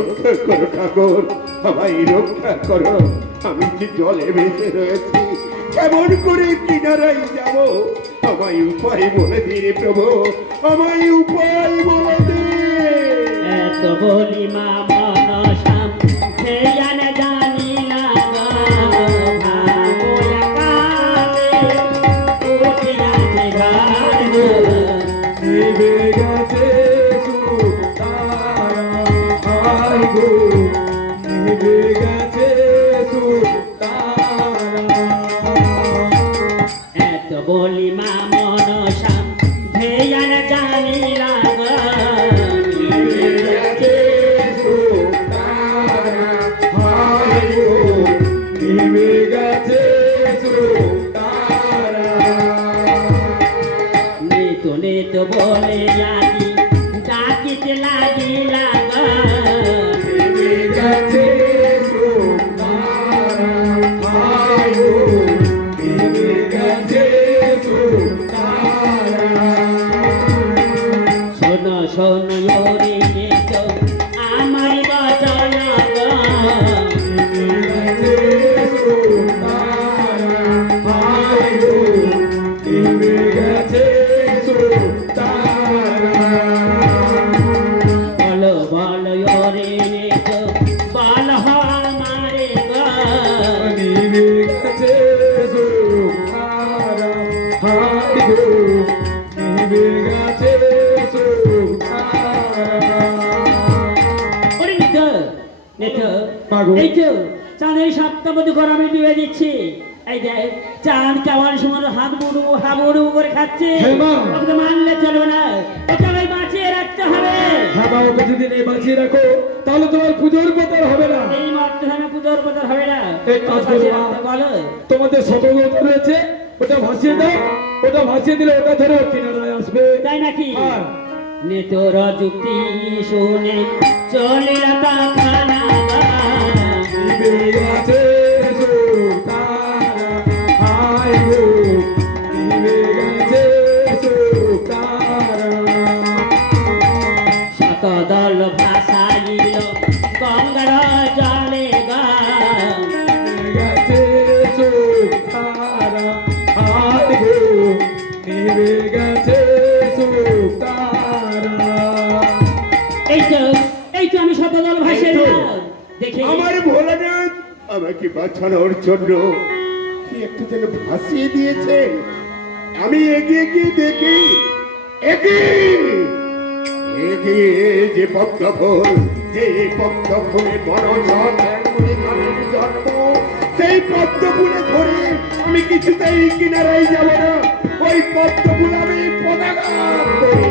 রক্ষা করো ঠাকুর, আমায় রক্ষা করো। আমি যে জলে ভেসে রয়েছি, কেমন করে কিনারায় যাব? আমায় উপায় বলে দে রে প্রভু, আমায় উপায় বলে দে। এত বলি মা মনসাম হেয়ানে জানি না নিভে গেছে সুতারা, হায় গো নিভে গেছে সুতারা। এত বলি মা মনসাম হেয়ানে জানি না নিভে গেছে সুতারা, হায় গো নিভে গেছে সুতারা। নিতো নিতো বলে লাগি ডাকিতে লাগিলা নিভে গেছে সুতারা, হায় গো নিভে গেছে সুতারা। শোনো শোনো ওরে নিতো আমার বচন নিভে গেছে সুতারা, হায় গো নিভে গেছে সুতারা। বলো বলো ওরে নিতো বল আমারে নিভে গেছে সুতারা, হায় গো নিভে গেছে সুতারা। ওরে নিতো নিতো মাগো। এই তো চাঁদের সপ্তাহবধি গরমে দিয়ে দিচ্ছি। এই দেখ চাঁদ কেমন সময় হাবুডুবু করে খাচ্ছে। হ্যাঁ, মা। ওকে তো মানলে চলবে না, ওকে আমি বাঁচিয়ে রাখতে হবে। হ্যাঁ মা, ওকে যদি নেই বাঁচিয়ে রাখো তাহলে তোমার পুজোর পতন হবে না। এই মধ্যখানে পুজোর কথা হবে না। এই কাজ করো বাঁচিয়ে মা। রাখতে বলো। তোমাদের সতর্ক রয়েছে, ওটা ভাসিয়ে দাও। ওটা ভাসিয়ে দিলে ওটা ধরে কিনারায় আসবে। তাই নাকি? হ্যাঁ। নেতর যুক্তি শুনে চলিল তা খানা নিভে গেছে সুতারা, হায় গো নিভে গেছে সুতারা। শত দল ভাসাইল গঙ্গার জলে নিভে গেছে সুতারা, হায় গো নিভে গেছে সুতারা। এই তো আমি শত দল ভাসে এই তো। দেখি আমার ভোলানাথ আমাকে বাঁচানোর জন্য কি একটু যেন ভাসিয়ে দিয়েছে। আমি এগিয়ে গিয়ে দেখি, এগিয়ে যে পদ্মফুল, যে পদ্মফুলে বড় জন্ম, সেই পদ্মফুলে ধরে আমি কিছুতেই কিনারায় যাব না। ওই পদ্মফুল আমি পদাঘাত করি।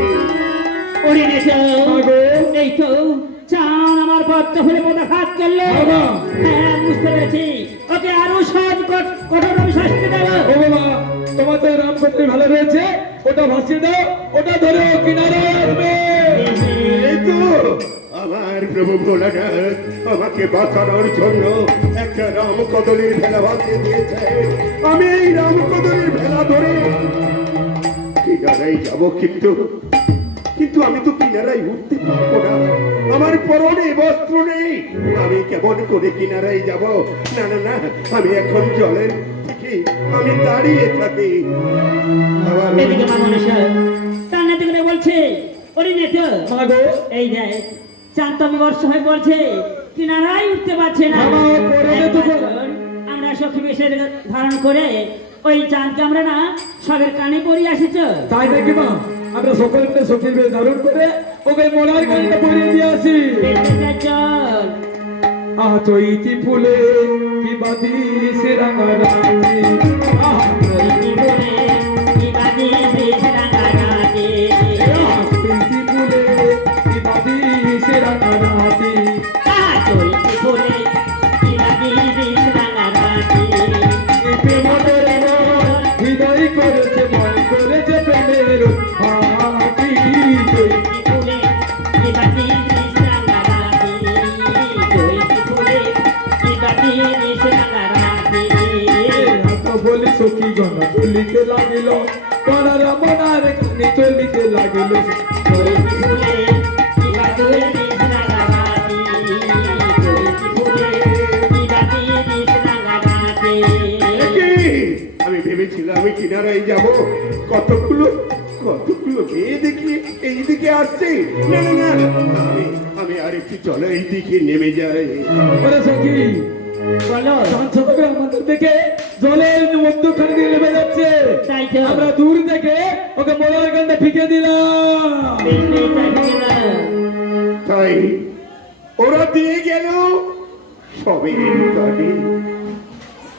ওরে নেছো মাগো। এই তো চান আমার পদ্ম ফুলে পদাঘাত করলো। বাবা। হ্যাঁ বুঝতে পেরেছি, ওকে আরো সহজ কঠোর শাস্তি দেবো। ও বাবা, তোমাদের রামপত্রী ভালো রয়েছে, ওটা ভাসিয়ে দাও। ওটা ধরে কিনারায় আসবে। এই তো আমার প্রভু ভোলানাথ আমাকে বাঁচানোর জন্য একটা রামকদলির ভেলা বাঁচিয়ে দিয়েছে। আমি এই রামকদলির ভেলা ধরে কিনারায় যাব, কিন্তু আমি তো কিনারায় উঠতে পারবো না। আমার পরনে বস্ত্র নেই, আমি কেমন করে কিনারায় যাব? না না না, আমি এখন জলের থেকে আমি দাঁড়িয়ে থাকি। এদিকে মা মনসা টানা দিকে বলছে, ওরে নেছো মাগো। এই দেখ চান তো বর্ষ হয়ে পড়ছে, কিনারাই উঠতে পারছে না। বাবা, ও পড়ে যেত তো। এখন আমরা সখী বেশের ধারণ করে ওই চাঁদকে আমরা না সবের কানে পরিয়ে আসিছ। তাই নাকি মা? আমরা সকল মিলে সখীর বেশ ধারণ করে ওকে মলার গাড়িটা পরিয়ে দিয়ে আসি। চল চৈতি ফুলে কি বাদিস রাঙারাঙি, চৈতি ফুলে কি বাদিস রাঙারাঙি, চৈতি ফুলে কি বাদিস রাঙারাঙি, চৈতি ফুলে কি বাদিস রাঙারাঙি। প্রেমের মন হৃদয় করেছে, মন করেছে প্রেমের হাতি। চৈতি ফুলে কি বাদিস রাঙারাঙি, চৈতি ফুলে কি বাদিস রাঙারাঙি। বলি সখী গণ চলিতে লাগিল, করার মনার কানে চলিতে লাগিল। চৈতি ফুলে কি বাদিস রাঙারাঙি, একে আমি ভেবেছিলাম আমি কিনারায় যাব, কতগুলো কতগুলো মেয়ে দেখি এইদিকে আসছে। না না না, আমি আমি আর একটু চলো এইদিকে নেমে যাই। ওরে সখী, বলো। সাংসদকে আমাদের থেকে জলের মধ্যখানে দিয়ে নেমে যাচ্ছে। তাই তো। আমরা দূর থেকে ওকে মোড়ার গানটা ফিকে দিলাম। বেশ বেশ, তাই ঠিক না? তাই ওরা দিয়ে গেল সবের কানে।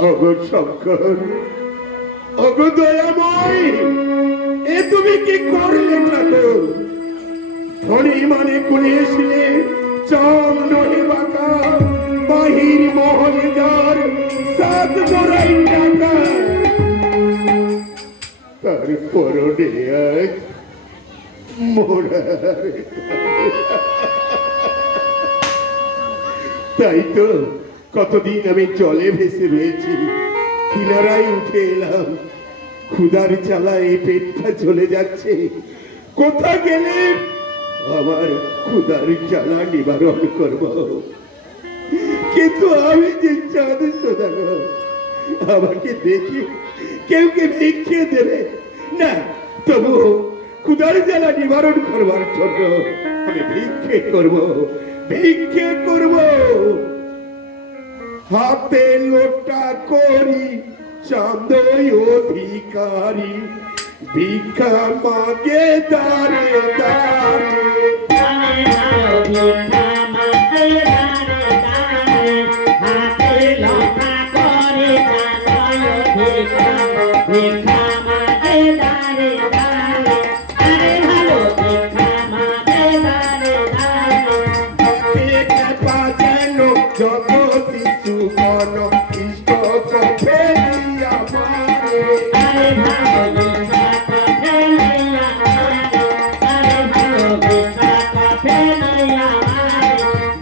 অগো শঙ্কর, অগো দয়াময়, এ তুমি কি করলে ঠাকুর? ধনী মানে করে এসলে চাম নহে বাঁকা, বাহির মহলে যার সাত বড়াই টাকা, তার পরনে আজ মোড়ার। তাই তো কতদিন আমি জলে ভেসে রয়েছি, কিনারায় উঠে এলাম, ক্ষুধার জ্বালায় পেটটা চলে যাচ্ছে। কোথা গেলে আমার ক্ষুধার জ্বালা নিবারণ করব? কিন্তু আমি যে চাঁদ সদাগর, আমাকে দেখি কেউ কে ভিক্ষে দেবে না, তবু ক্ষুধার জ্বালা নিবারণ করবার জন্য আমি ভিক্ষে করব, ভিক্ষে করব। হাতে লোটা করি চাঁদই অধিকারী, ভিক্ষা মাগে দারে দারে। দানে দাও ভিক্ষা মাগে দানে দানে, হাতে লতা করে চাঁদই ভিক্ষা, ভিক্ষা মাগে দানে দানে। আরে ভালো ভিক্ষা মাগে দানে দানে। পেটে বাজেন যত শিশু গণ, ইষ্ট পথে দিয়া মানে। আরে ভালো ভিক্ষা পথে লইয়া মানে, আরে ভালো ভিক্ষা পথে লইয়া মানে।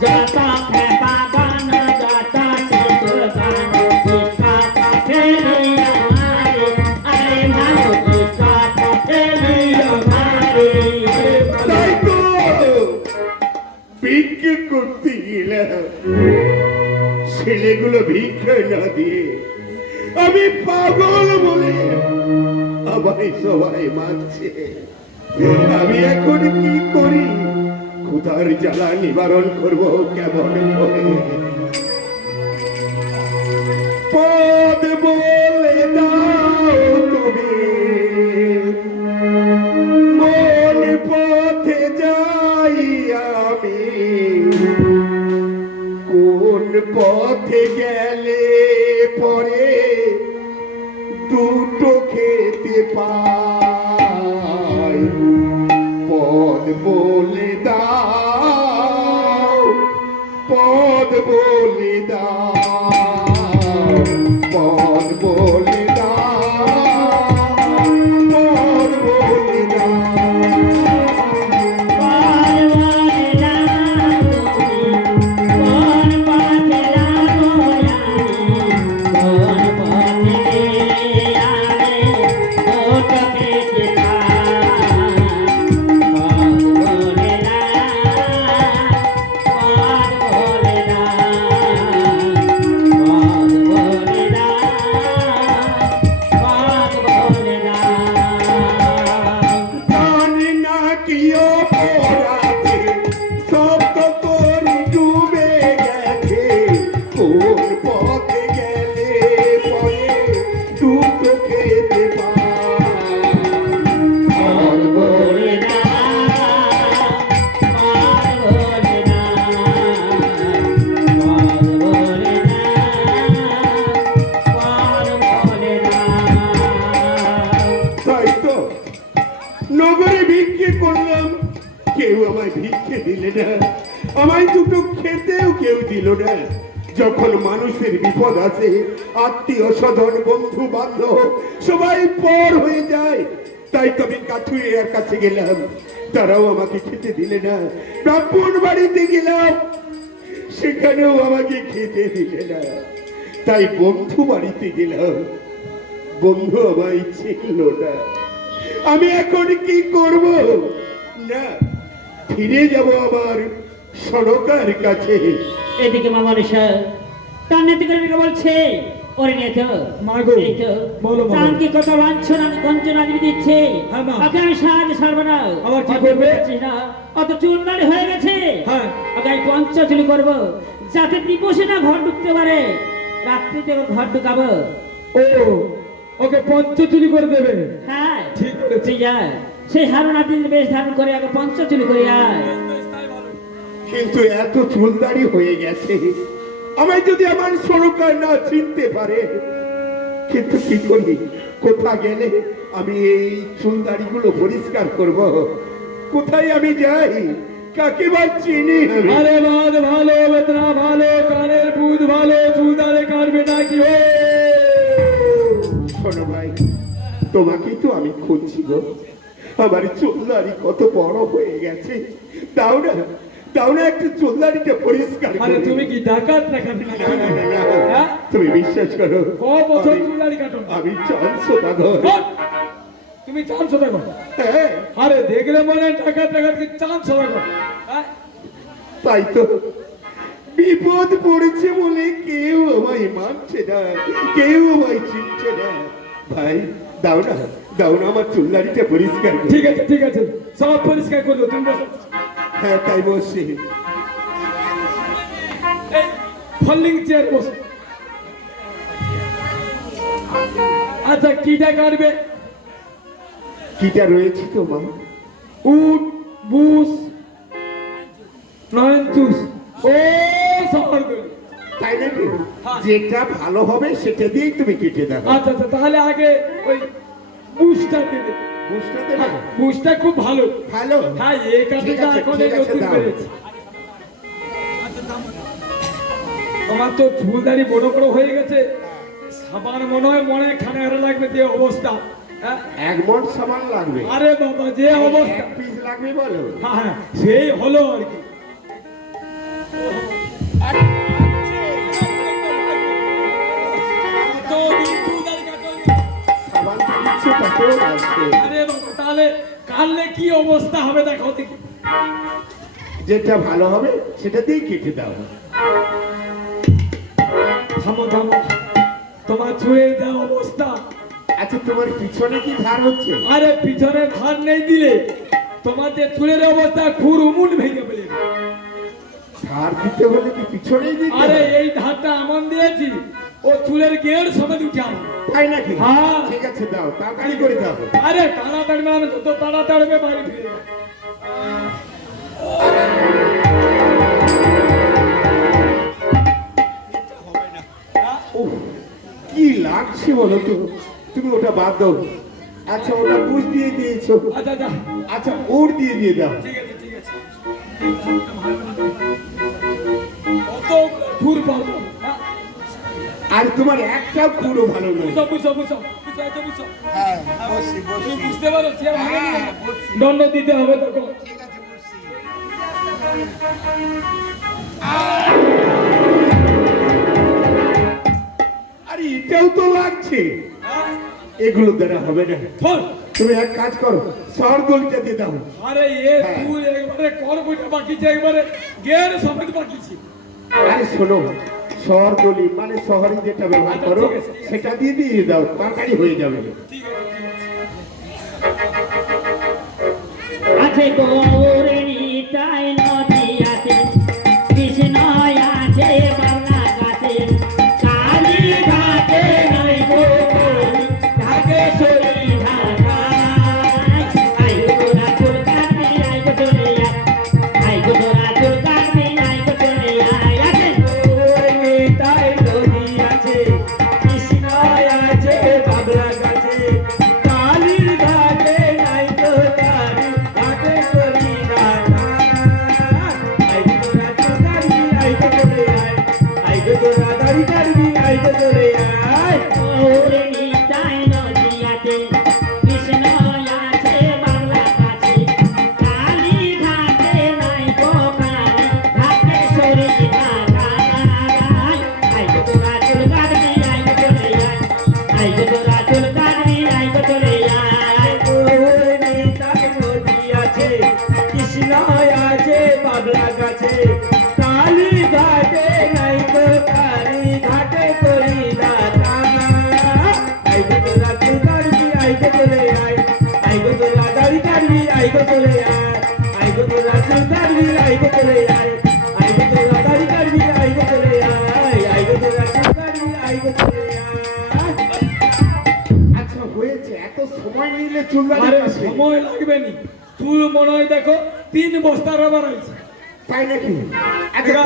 যত খেপা গান যত শিশুর গান, ভিক্ষা পথে লইয়া মানে, আরে ভালো ভিক্ষা পথে লইয়া মানে। তাই তো ভিক্ষে করতে গেলাম, ছেলেগুলো ভিক্ষা না দিয়ে আমি পাগল বলে আমায় সবাই মানছে। আমি এখন কি করি? ক্ষুধার জ্বালা নিবারণ করব কেমন করে? পদ বলে দাও তুমি, কোন পথে যাই আমি, কোন পথে গেলে পরে দুটো খেতে পাই? পদ বলে দাও, পদ বলে দাও, পদ বলে দাও, পদ বলে দাও। নগরে ভিক্ষে করলাম, কেউ আমায় ভিক্ষে দিলে না, আমায় দুটো খেতেও কেউ দিল না। যখন মানুষের বিপদ আছে, আত্মীয় স্বজন বন্ধু বান্ধব সবাই পর হয়ে যায়, তাই তবে কাঠুরিয়ার কাছে গেলাম, তারাও আমাকে খেতে দিলে না। ব্রাহ্মণ বাড়িতে গেলাম, সেখানেও আমাকে খেতে দিলে না। তাই বন্ধু বাড়িতে গেলাম, বন্ধু আমায় ছিল না। আমি এখন কি করব? না, ফিরে যাব আমার সনকার কাছে। এদিকে মামা ঋষা তার নেতি করে বলছে, ওরে নে তো মা গো, এই তো বলো, বলো। চাঁদকে কত লাঞ্ছনা গঞ্জনা দিয়ে দিচ্ছে হ্যাঁ, মা। ওকে আমি সাহায্য ছাড়বো না আবার কি অত করবে? বলছিস না, অত চুলদারি হয়ে গেছে হ্যাঁ। ওকে আমি পঞ্চচুলি করবো যাতে দিবসে না ঘর ঢুকতে পারে, রাত্রিতে ও ঘর ঢুকাবো। ও, ওকে পঞ্চচুরি করে দেবে। হ্যাঁ ঠিক বলেছি। তুই যা সেই হারুন আদির বেশ ধারণ করে আগে পঞ্চচুলি করে আয়। কিন্তু এত চুলদারি হয়ে গেছে, আমায় যদি আমার সরকার না চিনতে পারে, কিন্তু কি করি, কোথা গেলে আমি এই চুলদারি গুলো পরিষ্কার করব? কোথায় আমি যাই, কাকে বা চিনি আমি? আরে বাদ ভালো, বেদনা ভালো, কানের বুধ ভালো, চুলদারে কাটবে নাকি? ও শোনো ভাই, তোমাকেই তো আমি খুঁজছি গো। আমার চুলদারি কত বড় হয়ে গেছে, দাও না, দাও না একটু চুলদারিটা পরিষ্কার আরে করে। তুমি কি ডাকাত না কাটবে না, না, না, না, হ্যাঁ? তুমি বিশ্বাস করো, ক বছর আমি- চুলদারি কাটো? আমি চঞ্চদাগর। তুমি চান্স দেখো। হ্যাঁ, আরে দেখলে মনে হয় ডাকাত ডাকাত কি চান্স দেখো? হ্যাঁ? তাই তো বিপদ পড়েছে বলে কেউ আমায় মানছে না, কেউ আমায় চিনছে না। ভাই দাও না, দাও না আমার চুলদারিটা পরিষ্কার করে। ঠিক আছে, ঠিক আছে, সব পরিষ্কার করবো, তুমি বসো। হ্যাঁ তাই বলছি। এই ফলিং চেয়ার বসো। আচ্ছা কিটা কাটবে? কিটা রয়েছে তো মা? উট, বুস, নয়ন চুস, ও সবার করে। তাই নাকি? হ্যাঁ। যেটা ভালো হবে সেটা দিয়েই তুমি কেটে দাও। আচ্ছা আচ্ছা, তাহলে আগে ওই বুসটা দেবে। বুঝতে দেবে? বুসটা খুব ভালো। ভালো? হ্যাঁ, এই ঠিক কাঠটা আছে, এখন ঠিক আছে, নতুন দাও। বেড়েছে। তোমার তো চুলদারি বড় বড় হয়ে গেছে, সাবান মনে হয় খানে লাগবে, যে অবস্থা। হ্যাঁ? এক মন সামান লাগবে। আরে বাবা, যে অবস্থা। এক পিস লাগবে বলো? হ্যাঁ, সেই হলো আর কি। সাবান দিচ্ছে তাতেও লাগবে। আরে বাবা, তাহলে কাটলে কি অবস্থা হবে দেখো দেখি। যেটা ভালো হবে সেটা দিয়েই কেটে দাও। থামো থামো, তোমার চুলের যা অবস্থা। আচ্ছা তোমার পিছনে কি ধার হচ্ছে? আরে পিছনে ধার নেই দিলে তোমার যে চুলের অবস্থা খুর উমুন ভেঙে ফেলে। ধার দিতে হলে কি পিছনেই দিতে আরে হয়? এই ধারটা এমন দিয়েছি, ও চুলের গেড় সমেত উঠে আনো। তাই নাকি? হ্যাঁ। ঠিক আছে দাও, তাড়াতাড়ি করে দাও। আরে তাড়াতাড়ি মানে যত তাড়াতাড়ি হবে বাড়ি ফিরে যাবে। উফ, কি লাগছে বলো তো? তুমি ওটা বাদ দাও। আচ্ছা ওটা বুঝ দিয়ে দিয়েছো, আচ্ছা আচ্ছা, আচ্ছা ওর দিয়ে দাও। ঠিক আছে ঠিক আছে। কত খুর পাবো? হ্যাঁ? আর তোমার একটাও পুরো ভালো নয়। বুঝো বুঝো বুঝো বুঝো, এটা বুঝো। হ্যাঁ বসি তুমি বুঝতে পারো চেয়ার ভালো নেই? দণ্ড দিতে হবে তখন। ঠিক আছে বসি। আরে এটাও তো লাগছে, হ্যাঁ? এগুলো দ্বারা হবে না। ধর। তুমি এক কাজ করো, সর দলটা দিয়ে দাও। আরে এ হ্যাঁ। তুই একবারে কর বইটা বাকিছে, একবারে গের সমেত বাকিছে। আরে শোনো, শহর দলি মানে শহরে যেটা ব্যবহার করো ঠিক আছে, ঠিক আছে। সেটা দিয়ে দাও, তাড়াতাড়ি হয়ে যাবে। ঠিক আছে ঠিক আছে। আছে গৌরে নিতাই নদী আছে, কৃষ্ণ আছে বাংলা গাছে, কালী ঘাটে নাই গো ঢাকে সরি ঢাকায়। আই গো তোরা চুল কাটবি, আই গো চলে আয়, আই গো তোরা চুল কাটবি, আই গো চলে আয়। আছে গৌরে নিতাই নদী আছে, কৃষ্ণ আছে বাংলা গাছে, কালীর ঘাটে নাই গো কালী ঘাটে সরি ঢাকায়। আই গো তোরা চুল কাটবি, আই গো চলে আয়, আই গো তোরা দাড়ি কাটবি, আই গো চলে আয়। গৌরে নিতাই নদী আছে, কৃষ্ণ আছে বাংলা গাছে, কালী ঘাটে নাই গো কালী ঘাটে সরি ঢাকায়। আই গো তোরা চুল কাটবি, আই গো চলে আয়, আই গো তোরা চুল কাটবি, আই গো চলে আয়। গৌরে নিতাই নদী আছে, কৃষ্ণ আছে বাংলা গাছে, কালী ঘাটে নাই গো কালী ঘাটে সরি ঢাকায়। আইগো চলে আয় আইগো তোরা চুল কাটবি আইগো চলে আয় আইগো তোরা দাড়ি কাটবি আইগো চলে আয় আইগো তোরা চুল কাটবি আইগো চলে আয়। আচ্ছা হয়েছে, এত সময় নিলে চুল দাড়ি আরে কাটতে? সময় লাগবে নি, চুল মনে হয় দেখো 3 বস্তা রাবার আছে। তাই নাকি? আচ্ছা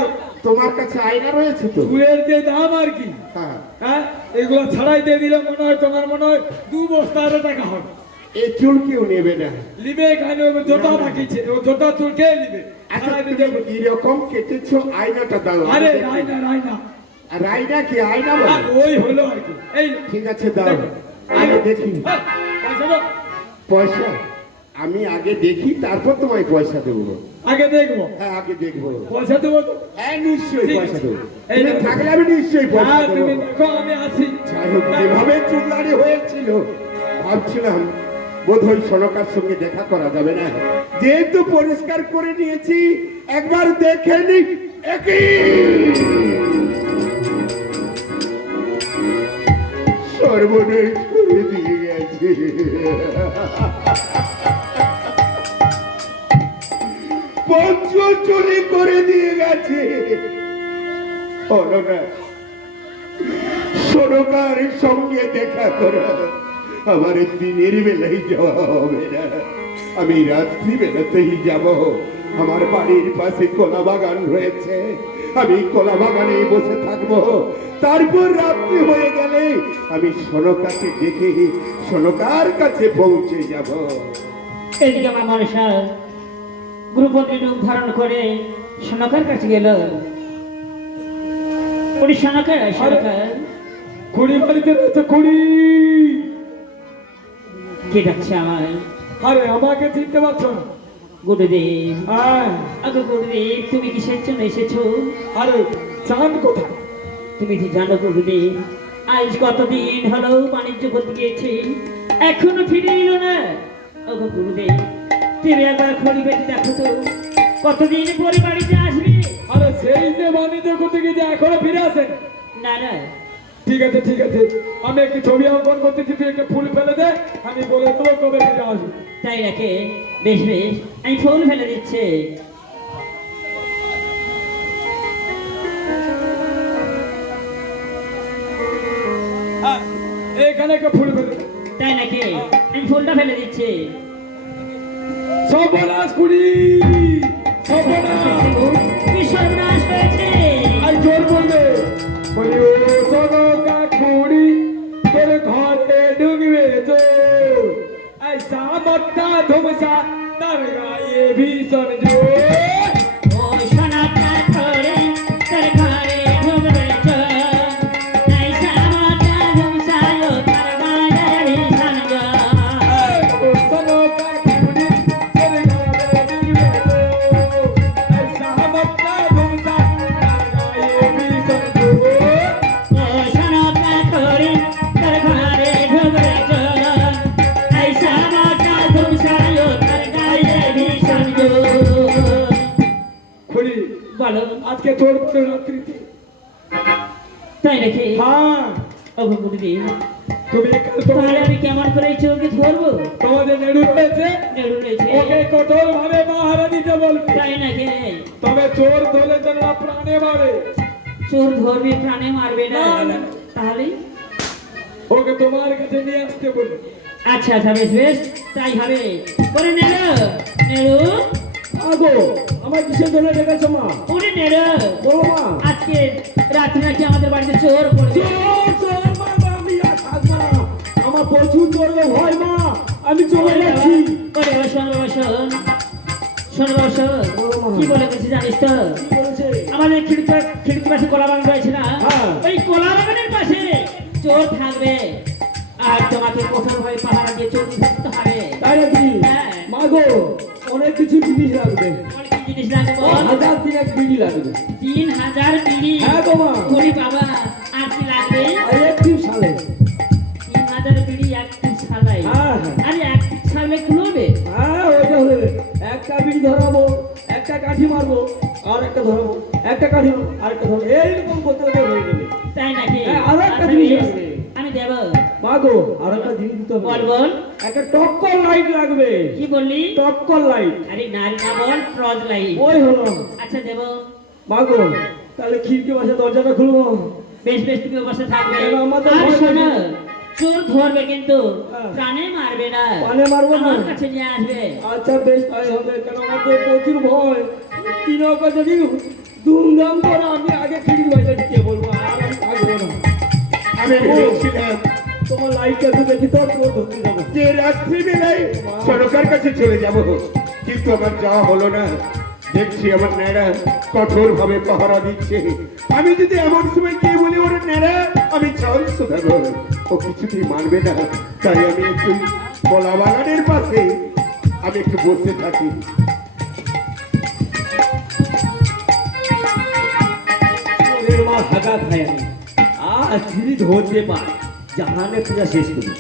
তোমার কাছে আয়না রয়েছে তো? চুলের যে দাম আর কি, হ্যাঁ। হ্যাঁ এগুলো ছাড়াই দিয়ে দিলে মনে হয় তোমার মনে হয় 2 বস্তা আরো টাকা হবে। এই চুল কেউ নেবে না। লিবে এখানে জোটা বাকিছে, ও জোটা চুল কে লিবে? আচ্ছা ছাড়াই দিয়ে তুমি দেবো। কিরকম কেটেছো আয়নাটা দাও। আরে আমি দেখি। রাইনা রাইনা আর আয়না কি আয়না আর বলে? ওই হলো আর কি। এই ঠিক আছে দাও, দেখো। আগে দেখি। হ্যাঁ, পয়সা দাও। পয়সা আমি আগে দেখি, তারপর তোমায় পয়সা দেবো। আগে দেখবো, হ্যাঁ আগে দেখবো। পয়সা দেবো তো। হ্যাঁ নিশ্চয়ই ঠিক পয়সা আছে। দেবো। এই তুমি দেখো। থাকলে আমি নিশ্চয়ই পয়সা হ্যাঁ দেবো। তুমি দেখো আমি আসি। যাই হোক, যেভাবে চুল দাড়ি হয়েছিল ভাবছিলাম বোধহয় সনকার সঙ্গে দেখা করা যাবে না, যেহেতু পরিষ্কার করে নিয়েছি একবার দেখে নি। একই সর্বনাশ করে দিয়ে গেছে। পঞ্চচুলি করে দিয়ে গেছে। হলো না, সরকার সঙ্গে দেখা করা আমার দিনের বেলায় যাওয়া হবে না, আমি রাত্রি বেলাতেই যাব। আমার বাড়ির পাশে কলা বাগান রয়েছে, আমি কলা বাগানে বসে থাকবো। তারপর রাত্রি হয়ে গেলে আমি সনকাকে দেখে সনকার কাছে পৌঁছে যাব। এদিকে আমার মনসা গুরুপতির রূপ ধারণ করে সনকার কাছে গেল। উনি সনকার কুড়ি বাড়িতে রয়েছে কুড়ি। কে ডাকছে আমার? আরে আমাকে চিনতে পারছো না? গুরুদেব। হ্যাঁ। আগে গুরুদেব, তুমি কিসের জন্য এসেছো? আরে চাঁদ কোথায়? তুমি কি জানো গুরুদেব, আজ কতদিন হলো বাণিজ্য করতে গিয়েছি, এখনো ফিরে এলো না। ওগো গুরুদেব, তুমি একবার খড়ি বেঁধে দেখো তো কতদিন পরে বাড়িতে আসবে। আরে সেই যে বাণিজ্য করতে গিয়ে এখনো ফিরে আসেন? না না, ঠিক আছে ঠিক আছে, আমি একটি ছবি অঙ্কন করতেছি, তুই একটা ফুল ফেলে দে, আমি বলে দেবো কবে ফিরে আসবি। তাই রাখে, বেশ বেশ, আমি ফুল ফেলে দিচ্ছি। হ্যাঁ, এখানে একটা ফুল ফেলে দে। তাই নাকি? আমি ফুলটা ফেলে দিচ্ছি। সর্বনাশ কুড়ি, সর্বনাশ। কি সর্বনাশ হয়েছে? আর জোর বলবে, বলি ও সনকা কুড়ি, তোর ঘরে ঢুকবে চোর, ऐसा मट्टा धुमसा तार गाये भीषण जोर। ও সোনাটা ধরে তোর ঘরে ঢুকবে চোর, নাইসা মাথা ধুমসালো তার গায়ে ভীষণ জোর। ओ सनका कुड़ी, तोर घरे ढुकबे चोर, ऐसा मट्टा धुमसा तार गाये भीषण जोर। ও সোনাটা ধরে তোর ঘরে ঢুকবে চোর, নাইসা মাথা ধুমসালো তার গায়ে ভীষণ জোর। খুড়ি, বলো। আজকে তোর বড় রাত্রিতে। তাই নাকি? হ্যাঁ, ওগো গুরুদেব, তুমি কাল তাহলে আমি কেমন করে এই চোরকে ধরবো? তোমাদের নেড়ু রয়েছে, নেড়ু রয়েছে। ওকে কঠোর ভাবে পাহারা দিতে বলবে। তাই নাকি? তবে চোর ধরে যেন না প্রাণে মারে। চোর ধরবে, প্রাণে মারবে না? না, না। তাহলে ওকে তোমার কাছে নিয়ে আসতে বলবে। আচ্ছা আচ্ছা, বেশ বেশ, তাই হবে। ওরে নেড়ু, নেড়ু, আগো, আমার কিসের জন্য ডেকেছো মা? ওরে নেড়ু, বলো মা। আজকে রাত্রে নাকি আমাদের বাড়িতে চোর পড়বে। চোর, চোর মা, আমি আর থাকবো না। আমার প্রচুর চোরের ভয় মা, আমি চলে যাচ্ছি। ওরে বাবা, শোন বাবা, শোন শোন বাবা, শোন। বলো মা। কি বলে গেছি জানিস তো? কি বলেছে? আমাদের খিড়কি পাশে কলা বাগান রয়েছে না? হ্যাঁ। ওই কলা বাগানের পাশে চোর থাকবে, আর তোমাকে কঠোর ভাবে পাহারা দিয়ে চোর ধরতে হবে। তাই নাকি? হ্যাঁ। মা গো, অনেক কিছু জিনিস লাগবে। তোমার কি জিনিস লাগবে বল? 1000 বিড়ি লাগবে। 3000 বিড়ি? হ্যাঁ গো মা। ওরে বাবা, আর কি লাগবে? আর একটু সালে। 3000 বিড়ি একটি ছালাই? হ্যাঁ, হ্যাঁ। আরে একটি ছালে কুলোবে? হ্যাঁ, ওইটা হলে একটা বিড়ি ধরাবো, একটা কাঠি মারবো, আর একটা ধরাবো, একটা কাঠি মারবো, আর একটা ধরবো, এইরকম করতে করতে হয়ে যাবে। তাই নাকি? হ্যাঁ, আরো একটা আচ্ছা, জিনিস বেশ, লাগবে। আমি দেব। মা গো আর একটা জিনিস দিতে হবে। বল বল একটা টপকল লাইট লাগবে। কি বললি? টপকল লাইট। আরে নারী না বল টর্চ লাইট। ওই হলো। আচ্ছা দেবো। মা গো তাহলে খিড়কি পাশে দরজাটা খুলবো। বেশ বেশ তুমি বসে থাকবে। কেন আমাদের আর ভয় শোনো লাগে? চোর ধরবে কিন্তু হ্যাঁ। প্রাণে মারবে না। প্রাণে মারবো না? আমার কাছে নিয়ে আসবে। আচ্ছা বেশ তাই হবে, কেন আমার তো প্রচুর ভয়। তিনকা যদি দুমদাম করে আমি আগে খিড়কি বাজা দিতে বলবো, আর আমি থাকবো না। আমি ভেবেছিলাম তোমার লাইটটা তো দেখি তো ধরতে যাবো। যে রাত্রিবেলায় সরকার কাছে চলে যাব, কিন্তু আমার যাওয়া হলো না। দেখছি আমার ন্যাড়া কঠোর ভাবে পাহারা দিচ্ছে। আমি যদি এমন সময় কে বলি ওর ন্যাড়া আমি চান্স দেবো, ও কিছুতেই মানবে না। তাই আমি একটু কলা বাগানের পাশে আমি একটু বসে থাকি। ওদের মা হাগা খায় আমি আর খিড়ি ধরতে পার জাহানে পূজা শেষ করি।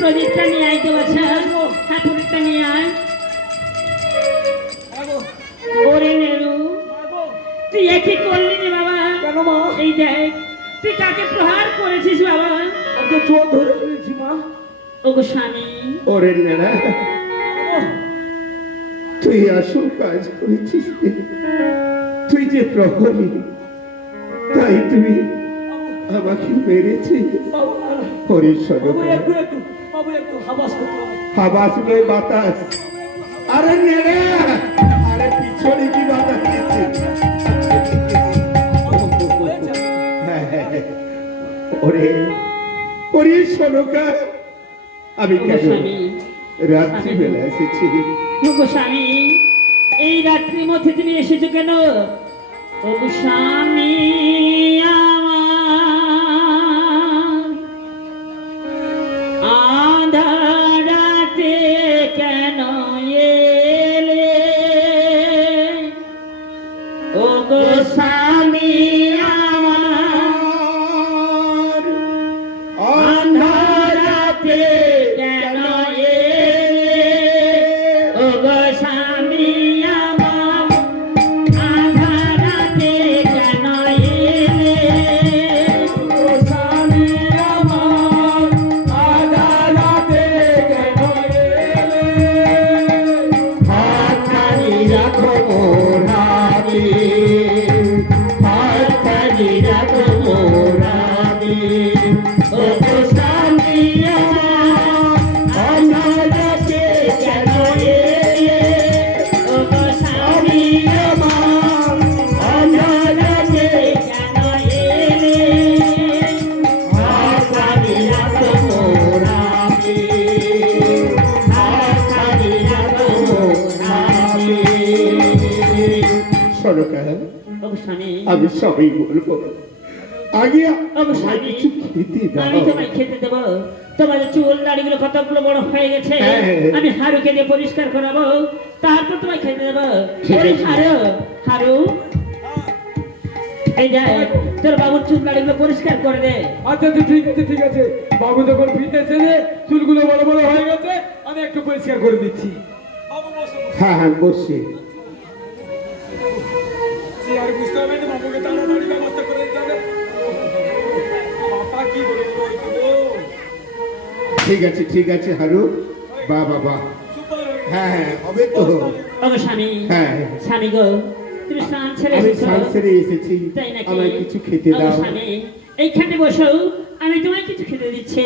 প্রদীপটা নিয়ে আইতে বলছে, হ্যাঁ প্রদীপটা নিয়ে আয়। ওরে নেরু তুই একই করলি রে বাবা। কেন মা? এই দেখ তুই কাকে প্রহার করেছিস বাবা। আমি চোর ধরে ফেলেছি মা। ওগো স্বামী ওরে ন্যাড়া তুই আসল কাজ করেছিস। তুই যে প্রহরী, তাই তুই আমাকে মেরেছিস। বাবু না, না। হরি বাবু সরকার একটু একটু বাবু একটু হাবাস করতে হবে। হাবাস নয় বাতাস। আরে নেড়ে আরে পিছনে কি বাতাস দিচ্ছে। ওরে ওরে সরকার আমি ওগো কেন স্বামী রাত্রিবেলা এসেছি? ওগো স্বামী এই রাত্রির মধ্যে তুমি এসেছো কেন? ওগো স্বামী আমার আঁধার রাতে কেন এলে? ওগো স্বামী আমার আঁধার রাতে কেন এলে? ওগো স্বামী আমার আঁধার রাতে কেন এলে? ও স্বামী আমার আদালতে কেন এলে? হাতখানি রাখো মোর হাতে, হাতখানি রাখো মোর হাতে। ওগো স্বামী আমার অনাথে কেন এলে? ওগো স্বামী আমার অনাথে কেন এলে? হাতখানি রাখো মোর হাতে, হাতখানি রাখো মোর হাতে। সরকার ওগো স্বামী আমি সবই বলবো, আগে ওগো আমায় স্বামী কিছু খেতে আমি দাও। তোমায় খেতে দেবো। তোমার চুল দাড়িগুলো কতগুলো বড় হয়ে গেছে, হ্যাঁ। আমি হারুকে দিয়ে পরিষ্কার করাবো, তারপর তোমায় খেতে দেবো। ঠিক ওই আছে। হারু হারু এই যা তোর বাবুর চুল দাড়িগুলো পরিষ্কার করে দে। আচ্ছা তো ঠিক আছে ঠিক আছে, বাবু যখন ফিরতেছে যে চুলগুলো বড় বড় হয়ে গেছে আমি একটু পরিষ্কার করে দিচ্ছি। বাবু বসো। হ্যাঁ হ্যাঁ বসে যে আর বুঝতে হবে না, বাবুকে তাড়াতাড়ি ব্যবস্থা করে দিতে হবে। বাবা কি বলবো বলবো? ঠিক আছে হারু, বাহ বাহ বাহ, সুপার হয়ে গেছে। হ্যাঁ হ্যাঁ হবে তো। ওগো স্বামী, হ্যাঁ স্বামী গো, তুমি স্নান ছেড়ে আমি এসেছো? স্নান সেরে এসেছি, তাই নাকি? আমায় কিছু খেতে ওগো দাও। স্বামী, এইখানে বসো, আমি তোমায় কিছু খেতে দিচ্ছি।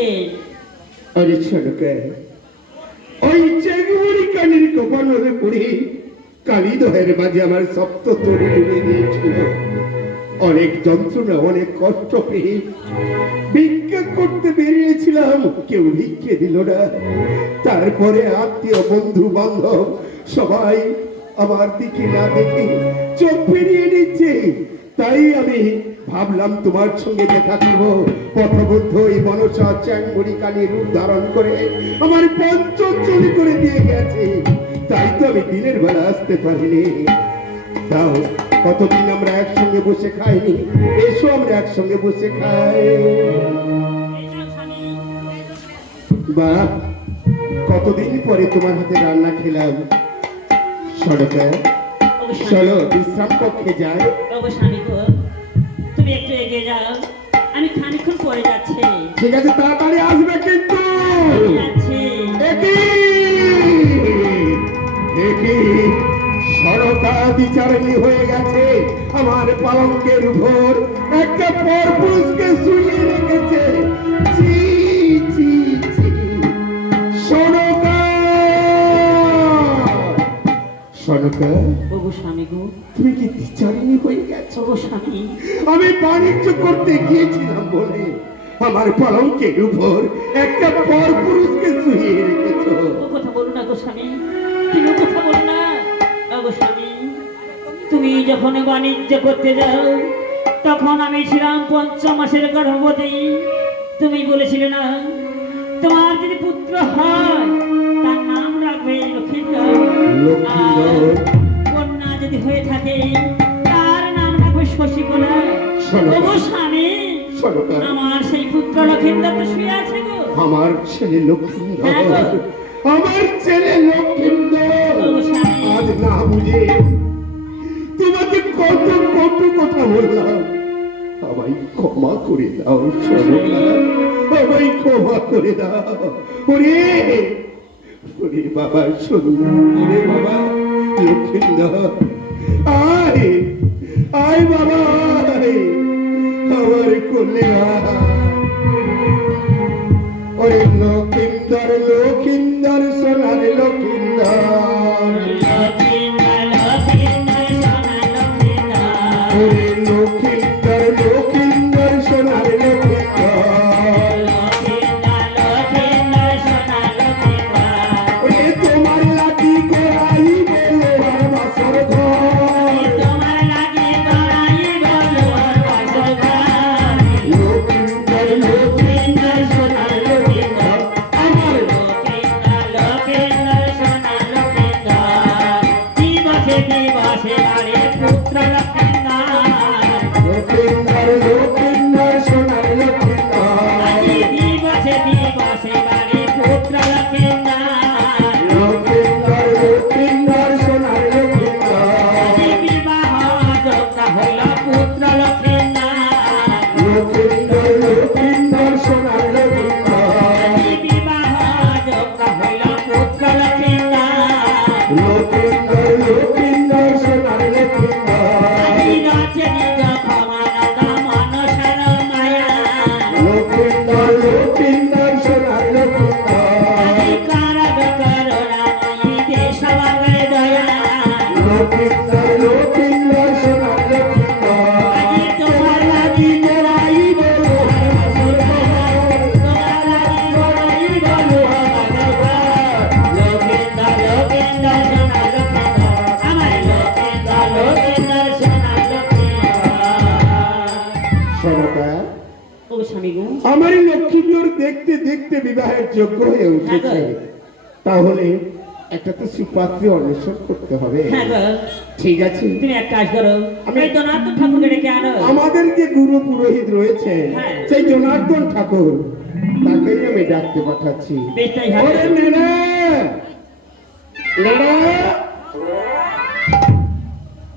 আরে ছোটকে, ওই চেগুড়ি কানির কোপানোরে পড়ে কালী দহের মাঝে আমার সপ্ত তরু ডুবে গিয়েছিল। অনেক যন্ত্রণা, অনেক কষ্ট পেয়ে ভিক্ষা করতে বেরিয়েছিলাম, কেউ ভিক্ষে দিল না। তারপরে আত্মীয় বন্ধু বান্ধব সবাই আমার দিকে না দেখে চোখ ফিরিয়ে নিচ্ছে। তাই আমি ভাবলাম তোমার সঙ্গে দেখা করব। পথবদ্ধ এই মনসা চ্যাংমুড়ি কালী রূপ ধারণ করে আমার পঞ্চচলি করে দিয়ে গেছে। তাই তো আমি দিনের বেলা আসতে পারিনি। তাও কতদিন আমরা একসঙ্গে বসে খাইনি, এসো আমরা একসঙ্গে বসে খাই। এই নাও স্বামী। বা কতদিন পরে তোমার হাতে রান্না খেলাম। সড়কা ওগো স্বামী, চলো বিশ্রাম কক্ষে যাই। ওগো স্বামী গো, তুমি একটু এগিয়ে যাও, আমি খানিকক্ষণ পরে যাচ্ছি। ঠিক আছে, তাড়াতাড়ি আসবে কিন্তু। যাচ্ছি। দেখি সড়কা বিচারণী হয়ে গেছে, আমার পালঙ্কের উপর একটা পরপুরুষকে শুইয়ে রেখেছে। ছি, ছি, ছি। সড়কা, সড়কা, ওগো স্বামী গো, তুমি কি বিচারিণী হয়ে গেছো? ওগো স্বামী, আমি বাণিজ্য করতে গিয়েছিলাম বলে আমার পালঙ্কের উপর একটা পরপুরুষকে শুইয়ে রেখেছো। ও কথা বলো না গো স্বামী, তুমি ও কথা বলো না। ওগো স্বামী, তুমি যখন বাণিজ্য করতে যাও তখন আমি ছিলাম ৫ মাসের গর্ভবতী। তুমি বলেছিলে না তোমার যদি পুত্র হয় তার নাম রাখবে লক্ষ্মীধর, আর কন্যা যদি হয়ে থাকে তার নাম রাখবে শশীকলা। শোনো। ওগো স্বামী, সড়কা, আমার সেই পুত্র লক্ষ্মীধর তো শুয়ে আছে গো। আমার ছেলে লক্ষ্মীন্দর, হ্যাঁ গো। আমার ছেলে লক্ষ্মীন্দর ও স্বামী। আজ না বুঝে তোমাকে কত কত কথা বললাম, আমায় ক্ষমা করে দাও সড়কা, আমায় ক্ষমা করে দাও। ওরে ওরে বাবা, ওরে বাবা লক্ষ্মীন্দর, আয় আয় বাবা, আয় আমার কোলে আয়। ওরে লক্ষিন্দর, লক্ষিন্দর সোনার লক্ষিন্দর, লক্ষ্মীধর, লক্ষ্মীধর, সোনা লক্ষ্মীধর। ওরে লক্ষিন্দর, লক্ষিন্দর সোনার লক্ষিন্দর, লক্ষ্মীধর, লক্ষ্মীধর, সোনা লক্ষ্মীধর। ওরে তোমার লাঠি গোড়াই বলো আর বাসর ঘর। তোমার লাগি গড়াই বলো বাসঘর। লক্ষিন্দর, লক্ষিন্দর সোনার লক্ষিন্দর, আমার লক্ষ্মীধর, লক্ষ্মীধর, সোনা লক্ষ্মীধর। দিবসে দিবসে বাড়ে পুত্র লক্ষ্মীধর। লক্ষিন্দর, লক্ষিন্দর সোনার লক্ষিন্দর, আজি দিবসে দিবসে বাড়ে পুত্র লক্ষ্মীধর। লক্ষিন্দর, লক্ষিন্দর সোনার লক্ষিন্দর, আজি বিবাহ যোগ্য হইল পুত্র লক্ষ্মীধর। লক্ষিন্দর, লক্ষিন্দর সোনার লক্ষিন্দর, আজি বিবাহ যোগ্য হইল পুত্র লক্ষ্মীধর। লক্ষিন্দর, লক্ষিন্দর সোনার লক্ষিন্দর, আজি রচে নিজ ক্ষমানন্দ মনসার মায়া। লক্ষিন্দর, লক্ষিন্দর সোনার লক্ষিন্দর, আজি কারগ করুণাময়ী দেশভাবে দয়া। লক্ষিন্দর, লক্ষিন্দর সোনার লক্ষিন্দর, আজি তোমার লাগি গোড়াই বলো তোমার লাগি গোড়াই বলো লক্ষ্মীধর, লক্ষ্মীধর, সোনা লক্ষ্মীধর। আমার লক্ষ্মীধর, লক্ষ্মীধর, সোনা লক্ষ্মীধর। সড়কা, ও স্বামী গো, আমার এই লক্ষ্মীন্দর দেখতে দেখতে বিবাহের যোগ্য হয়ে উঠেছে। হ্যাঁ গো। তাহলে একটা তো সুপাত্রী অন্বেষণ করতে হবে। হ্যাঁ গো, ঠিক আছে, তুমি এক কাজ করো, আমি- এই জনার্দন ঠাকুরকে ডেকে আনো। আমাদের যে গুরু পুরোহিত রয়েছে হ্যাঁ। সেই জনার্দন ঠাকুর, তাকেই আমি ডাকতে পাঠাচ্ছি। বেশ তাই হবে। ওরে নেড়া, নেড়া,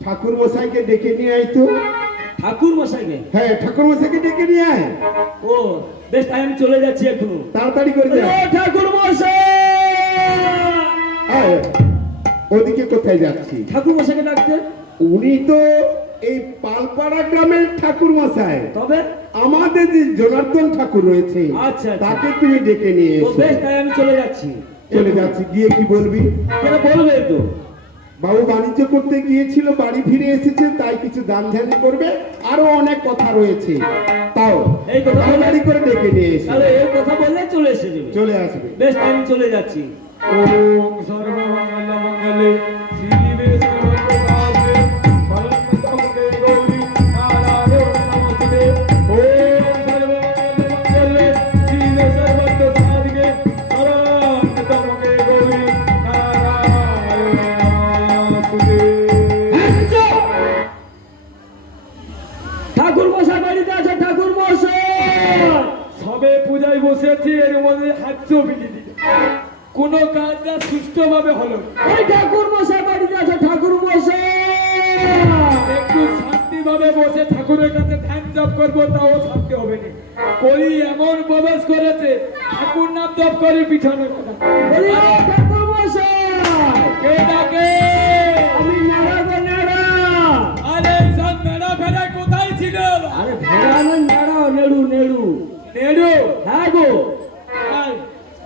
ঠাকুর মশাইকে ডেকে নিয়ে আয় তো। ঠাকুর মশাইকে? হ্যাঁ, ঠাকুর মশাইকে ডেকে নিয়ে আয়। ও বেশ, তাই আমি চলে যাচ্ছি এখনো। তাড়াতাড়ি করে যা। ও ঠাকুর মশাই! আয়, ওদিকে কোথায় যাচ্ছি? ঠাকুর মশাইকে ডাকতে? উনি তো এই পালপাড়া গ্রামের ঠাকুর মশাই। তবে আমাদের যে জনার্দন ঠাকুর রয়েছে, আচ্ছা, আচ্ছা। তাকে তুমি ডেকে নিয়ে ও এসো। বেশ, তাই আমি চলে যাচ্ছি। চলে যাচ্ছি, গিয়ে কি বলবি? তোরা বলবে তো। বাবু বাণিজ্য করতে গিয়েছিল, বাড়ি ফিরে এসেছে, তাই কিছু দান ধ্যান করবে, আরো অনেক কথা রয়েছে। তাও এই কথা বলে- তাড়াতাড়ি করে ডেকে নিয়ে এসো। তাহলে এই কথা বললে চলে এসে যাবে। চলে আসবে। বেশ, তাই আমি চলে যাচ্ছি। ওম সর্বমঙ্গল মঙ্গলে শিবে সর্বকার্যে সর্বমঙ্গলে গৌরী নারায়ণ নমস্তে। ওম সর্বমঙ্গল মঙ্গলে শিবে সর্বত্র সাধিকে সর্বানন্দমঙ্গলে গৌরী নারায়ণ নমস্তে। ঠাকুর মশাই বাড়িতে আছে? ঠাকুর মশাই! সবে পূজায় বসেছি, এর মধ্যে হাতও বিলি দিল। কোনো কাজটা সুষ্ঠুভাবে হলো না। ওই ঠাকুর মশাই বাড়িতে আছে? ঠাকুর মশাই! একটু শান্তিভাবে বসে ঠাকুরের কাছে ধ্যান জপ করবো, তাও শান্তি হবে না। কলি এমন প্রবেশ করেছে, ঠাকুর নাম জপ করে পিছনে কথা। বলি, ও ঠাকুর মশাই! কে ডাকে? আমি নাড়া গো নাড়া। আরে সব মেড়া ফেরা কোথায় ছিল? আরে ভেড়া না নাড়া, নেড়ু নেড়ু। নেড়ু, হ্যাঁ গো। আয়,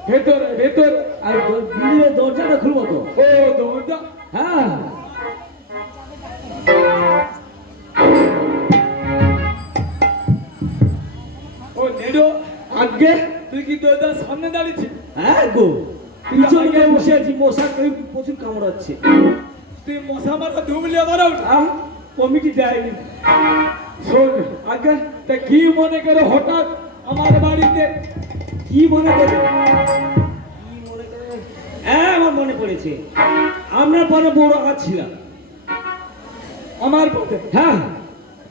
ভেতরে ভেতরে। আর দিলে দরজাটা খুলবো তো? ও দরজা, হ্যাঁ। ও নেড়ু, আগে তুই কি দরজার সামনে দাঁড়িয়েছিস? হ্যাঁ গো, পিছনে গিয়ে বসে আছি, মশা প্রচুর কামড়াচ্ছে। তুই মশা মারা ধুমলে মারাও। কমিটি দেয়নি। শোন, আগে তা কি মনে করে হঠাৎ আমার বাড়িতে? কি মনে করে? কি মনে করে? হ্যাঁ, আমার মনে পড়েছে। আমরা পরে বড় আছিলাম। আমার পথে হ্যাঁ,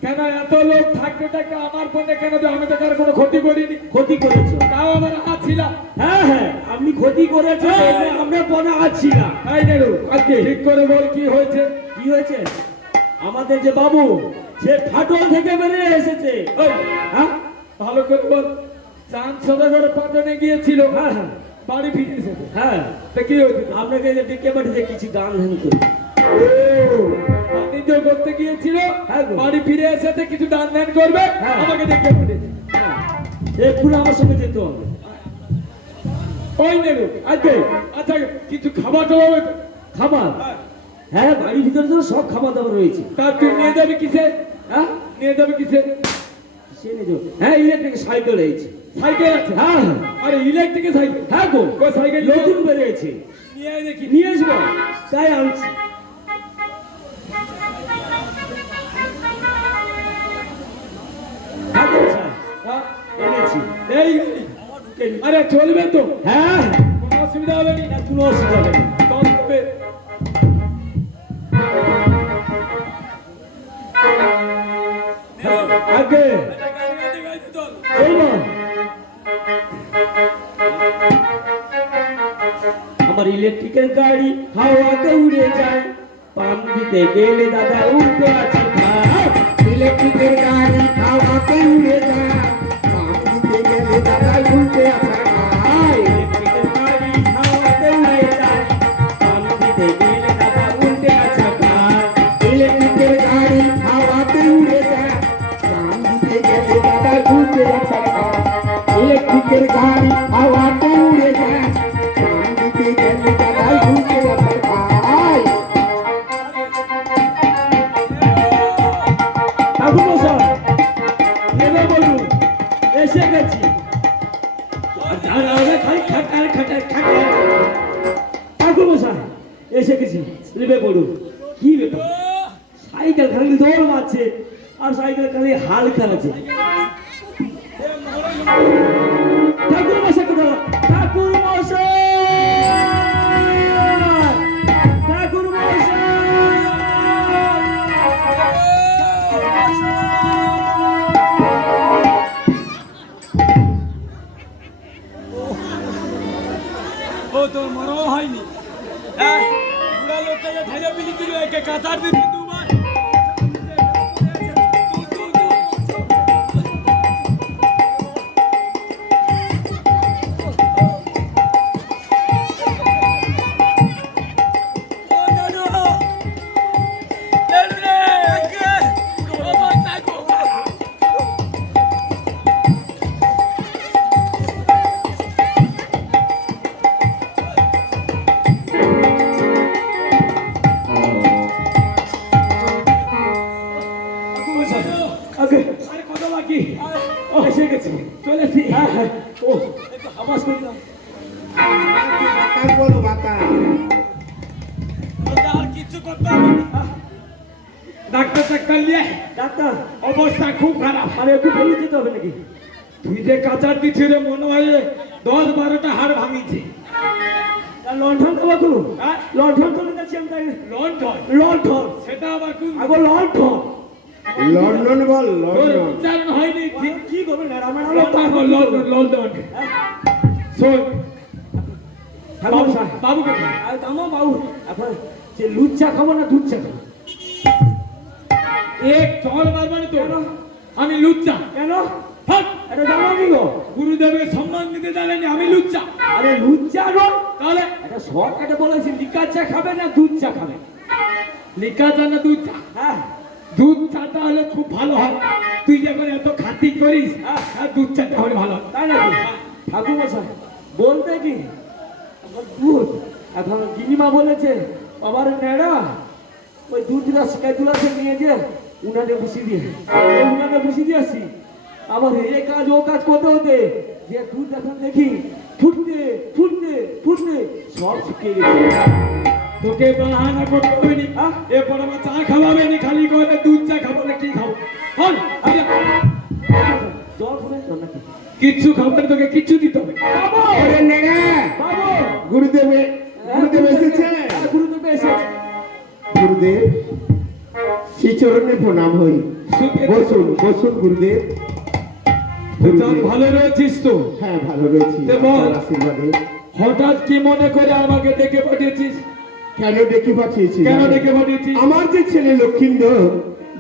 কেন এত লোক থাকতে থাকতে আমার পথে কেন যে আমি তো কার কোনো ক্ষতি করিনি? ক্ষতি করেছো? তাও আমার আছিলাম। হ্যাঁ হ্যাঁ, আপনি ক্ষতি করেছেন, হ্যাঁ। এই যে আমরা পরে আছিলাম। তাই নেড়ু, আজকে ঠিক করে বল কি হয়েছে? কি হয়েছে? আমাদের যে বাবু, সে ফাটল থেকে বেরিয়ে এসেছে। ওই, হ্যাঁ ভালো করে বল। চাঁদ সদাগর পাটনে গিয়েছিল, হ্যাঁ হ্যাঁ বাড়ি ফিরে এসেছে। হ্যাঁ, তা কি হয়েছে? আপনাকে যে ডেকে পাঠিয়েছে কিছু গান ধ্যান করি। ও, বাণিজ্য করতে গিয়েছিল, হ্যাঁ গো। বাড়ি ফিরে এসেছে, কিছু দান ধ্যান করবে, হ্যাঁ। আমাকে দেখে পড়েছে। হ্যাঁ, এক্ষুনি আমার সঙ্গে যেতে হবে। ওই নেড়ু, আজকে আচ্ছা কিছু খাবার টাবার হবে তো? খাবার? হ্যাঁ, বাড়ির ভিতরে তো সব খাবার দাবার রয়েছে। তা তুই নিয়ে যাবি কিসে? হ্যাঁ, নিয়ে যাবি কিসে? সে নিয়ে যাও। হ্যাঁ, ইলেকট্রিক সাইকেল রয়েছে। সাইকেল আছে? হ্যাঁ হ্যাঁ আরে ইলেকট্রিক সাইকেল? হ্যাঁ গো, ওই সাইকেল নতুন বেরিয়েছে। নিয়ে আয় দেখি। নিয়ে আসবো, তাই আনছি। হ্যাঁ গো, স্যার, হ্যাঁ, এনেছি। এই গাড়ি। আরে চলবে তো? হ্যাঁ, কোনো অসুবিধা হবে না? না, কোনো অসুবিধা হবে না। চলবে। আগে এটা গাড়ি গাড়ি গাড়ি চল। চলবো। আমার ইলেকট্রিকের গাড়ি হাওয়াতে উড়ে যায়, পাম দিতে গেলে দাদা উল্টো আছে ভাই। ইলেকট্রিকের গাড়ি হাওয়াতে উড়ে যায়, পাম দিতে গেলে দাদা উল্টে আসা খায়। ইলেকট্রিকের গাড়ি হাওয়াতে উড়ে যায়, পাম দিতে গেলে দাদা উল্টে আছে ভাই। ইলেকট্রিকের গাড়ি হাওয়াতে উড়ে যায়, পাম দিতে গেলে দাদা উল্টে আসা খায়। ইলেকট্রিকের গাড়ি হাওয়াতে উড়ে যায়, পাম দিতে গেলে দাদা উল্টে আসা খায়। ঠাকুর মশাই, নেবে বলুন, এসে গেছি। আর দাঁড়াবে খালি খাটার খাটার খাটার। ঠাকুর মশাই, এসে গেছি, নেবে বলুন। কি ব্যাপার? সাইকেল খালি দৌড় মারছে, আর সাইকেল খালি হাল খেলাচ্ছে। ঠাকুর মশাই কোথায়? ঠাকুর মশাই, ঠাকুর মশাই। ও তোর মরাও হয়নি? হ্যাঁ, বুড়া লোকটা যে ঠেলে পিলি দিল, একে কাতার দিতে দুবার। মশাই আগে আর কত বাকি ও এসে গেছি চলেছি হ্যাঁ হ্যাঁ ও একটু আওয়াজ করি না বাতাস বলো বাতাস। আর কিছু করতে হবে না। ডাক্তার টাক্তার নিয়ে ডাক্তার অবস্থা খুব খারাপ। আরে একটু বলে যেতে হবে নাকি তুই যে কাঁচার দিচ্ছিলে মনে হয় 10-12টা হাড় ভাঙিছে। লণ্ঠন তো বাকু হ্যাঁ? লণ্ঠন তো যাচ্ছি আমি তাই লন্ডন লণ্ঠন সেটা আবার কোন আগো লণ্ঠন লন্ডন বল তোর লন্ডন। উচ্চারণ হয়নি ঠিক। কি করবেন না আমার লন্ডন লন্ডন শোন হ্যালো স্যার বাবু কোথায়? আর আমার বাবু এখন যে লুচ্চা খাবো না দুধ চা খাবো এক চল মারবানি তো আমি লুচ্চা কেন হট এটা জানো আমি গো গুরুদেবের সম্মান দিতে জানেনি আমি লুচ্চা আরে লুচ্চা নয় তাহলে এটা শর্টকাটে বলেছি লিকা চা খাবে না দুধ চা খাবে লিকা চা না দুধ চা? হ্যাঁ দুধ চাটা হলে খুব ভালো হয়। তুই যখন এত খাতি করিস আর দুধ চাটা হলে ভালো হয়। তাই নাকি ঠাকুর মশাই বলতে কি আমার দুধ এখন গিনিমা বলেছে বাবার নেড়া ওই দুধটা শিকায়তুলাসে নিয়ে যে উনানে বসিয়ে দিয়ে উনানে বসিয়ে দিয়ে আসছি আবার এই কাজ ও কাজ করতে হতে যে দুধ এখন দেখি ফুটতে ফুটতে ফুটতে সব শুকিয়ে গেছে তোকে বাহানা করতে হবে নি। হ্যাঁ? এরপর আমার চা খাওয়াবে নি, খালি করে দুধ চা খাবো না কি খাবো? হল জল ফুটে তো নাকি কিচ্ছু খাবো না, তোকে কিচ্ছু দিতে হবে। বাবু ওরে নেড়া বাবু গুরুদেব গুরুদেব এসেছে। গুরুদেব এসেছে গুরুদেব শ্রীচরণে প্রণাম হই। বসুন বসুন গুরুদেব। চাঁদ ভালো রয়েছিস তো? হ্যাঁ ভালো রয়েছি তে বল। আপনার আশীর্বাদে। হঠাৎ কি মনে করে আমাকে ডেকে পাঠিয়েছিস? কেন ডেকে পাঠিয়েছি কেন জানেন? ডেকে পাঠিয়েছিস? আমার যে ছেলে লক্ষিন্দর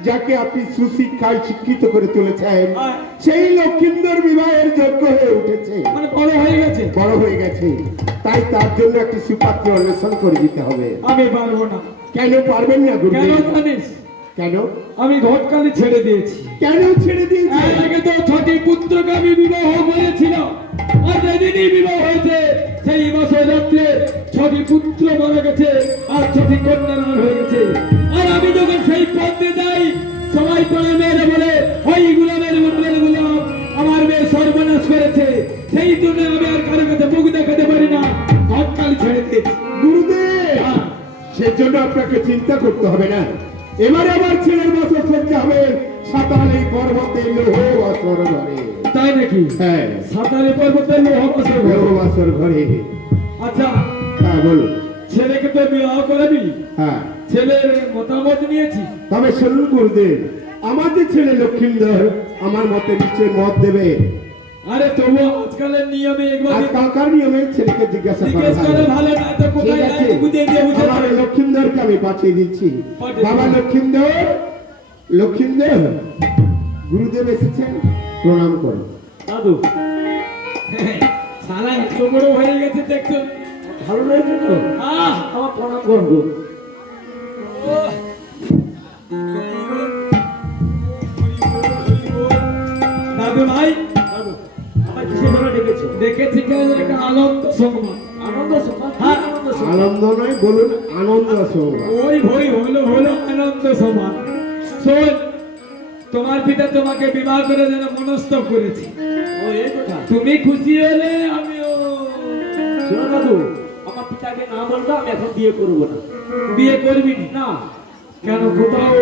যাকে আপনি সুশিক্ষায় শিক্ষিত করে তুলেছেন হ্যাঁ। সেই লক্ষিন্দর বিবাহের যোগ্য হয়ে উঠেছে, মানে বড় হয়ে গেছে। বড় হয়ে গেছে, তাই তার জন্য একটা সুপাত্র অন্বেষণ করে দিতে হবে। আমি পারবো না। কেন পারবেন না কেন গুরুদেব? জানিস? কেন আমি ঘটকালি ছেড়ে দিয়েছি। কেন ছেড়ে দিয়েছে? এর আগে তো 6টি পুত্রকে আমি বিবাহ করেছিলাম, আর যেদিনই বিবাহ হয়েছে সেই মাসে রাত্রে 6টি পুত্র মারা গেছে আর 6টি কন্যা রান হয়ে গেছে। আর আমি যখন সেই পথে যাই সবাই পাড়া মেয়েরা বলে ওই গুলামের গুলাম আমার মেয়ে সর্বনাশ করেছে। সেই জন্য আমি আর কারো কাছে মুখ দেখাতে পারি না, ঘটকালি ছেড়ে দিয়েছি। গুরুদেব হ্যাঁ। সেজন্য আপনাকে চিন্তা করতে হবে না। এবারে আমার ছেলের বছর করতে হবে সাতাল এই পর্বতে লোহ বছর ঘরে। তাই নাকি? হ্যাঁ সাঁতারে পর্বতে লোহ বসে লোহ বছর ঘরে। আচ্ছা, হ্যাঁ বলুন। ছেলেকে তো বিবাহ করাবি, হ্যাঁ ছেলের মতামত নিয়েছি। তবে শুনুন গুরুদেব, আমাদের ছেলে লক্ষিন্দর আমার মতে নিশ্চয় মত দেবে। আরে তবু আজকালের নিয়মে একবার আজকালকার নিয়মে ছেলেকে জিজ্ঞাসা করা জিজ্ঞেস করে ভালো। ভালো না তো ঠিক কোথায় আছে, যায় বুঝে দিয়ে বুঝে আমার যাবে। লক্ষিন্দরকে আমি পাঠিয়ে দিচ্ছি। পাঠিয়ে বাবা দিন। লক্ষিন্দর, লক্ষিন্দর গুরুদেব এসেছেন, প্রণাম করো। দাদু সারা এত বড় হয়ে গেছে দেখছো। ভালো রয়েছে তো আহ আমার প্রণাম করবো দাদু ভাই, দাদু আমার কিসের জন্য ডেকেছো দেখেছি কেন একটা আনন্দ সংবাদ। আনন্দ সভা হ্যাঁ। আনন্দ সভা আনন্দ নয়, বলুন আনন্দ সংবাদ। ওই ভই হলো হলো আনন্দ সংবাদ। শোন, তোমার পিতা তোমাকে বিবাহ করে যেন মনস্থ করেছি। ও এই কথা তুমি খুশি হলে আমিও। শোনো দাদু আমার পিতাকে না বলতো আমি এখন বিয়ে করবো না বিয়ে করবি নি? না কেন, কোথাও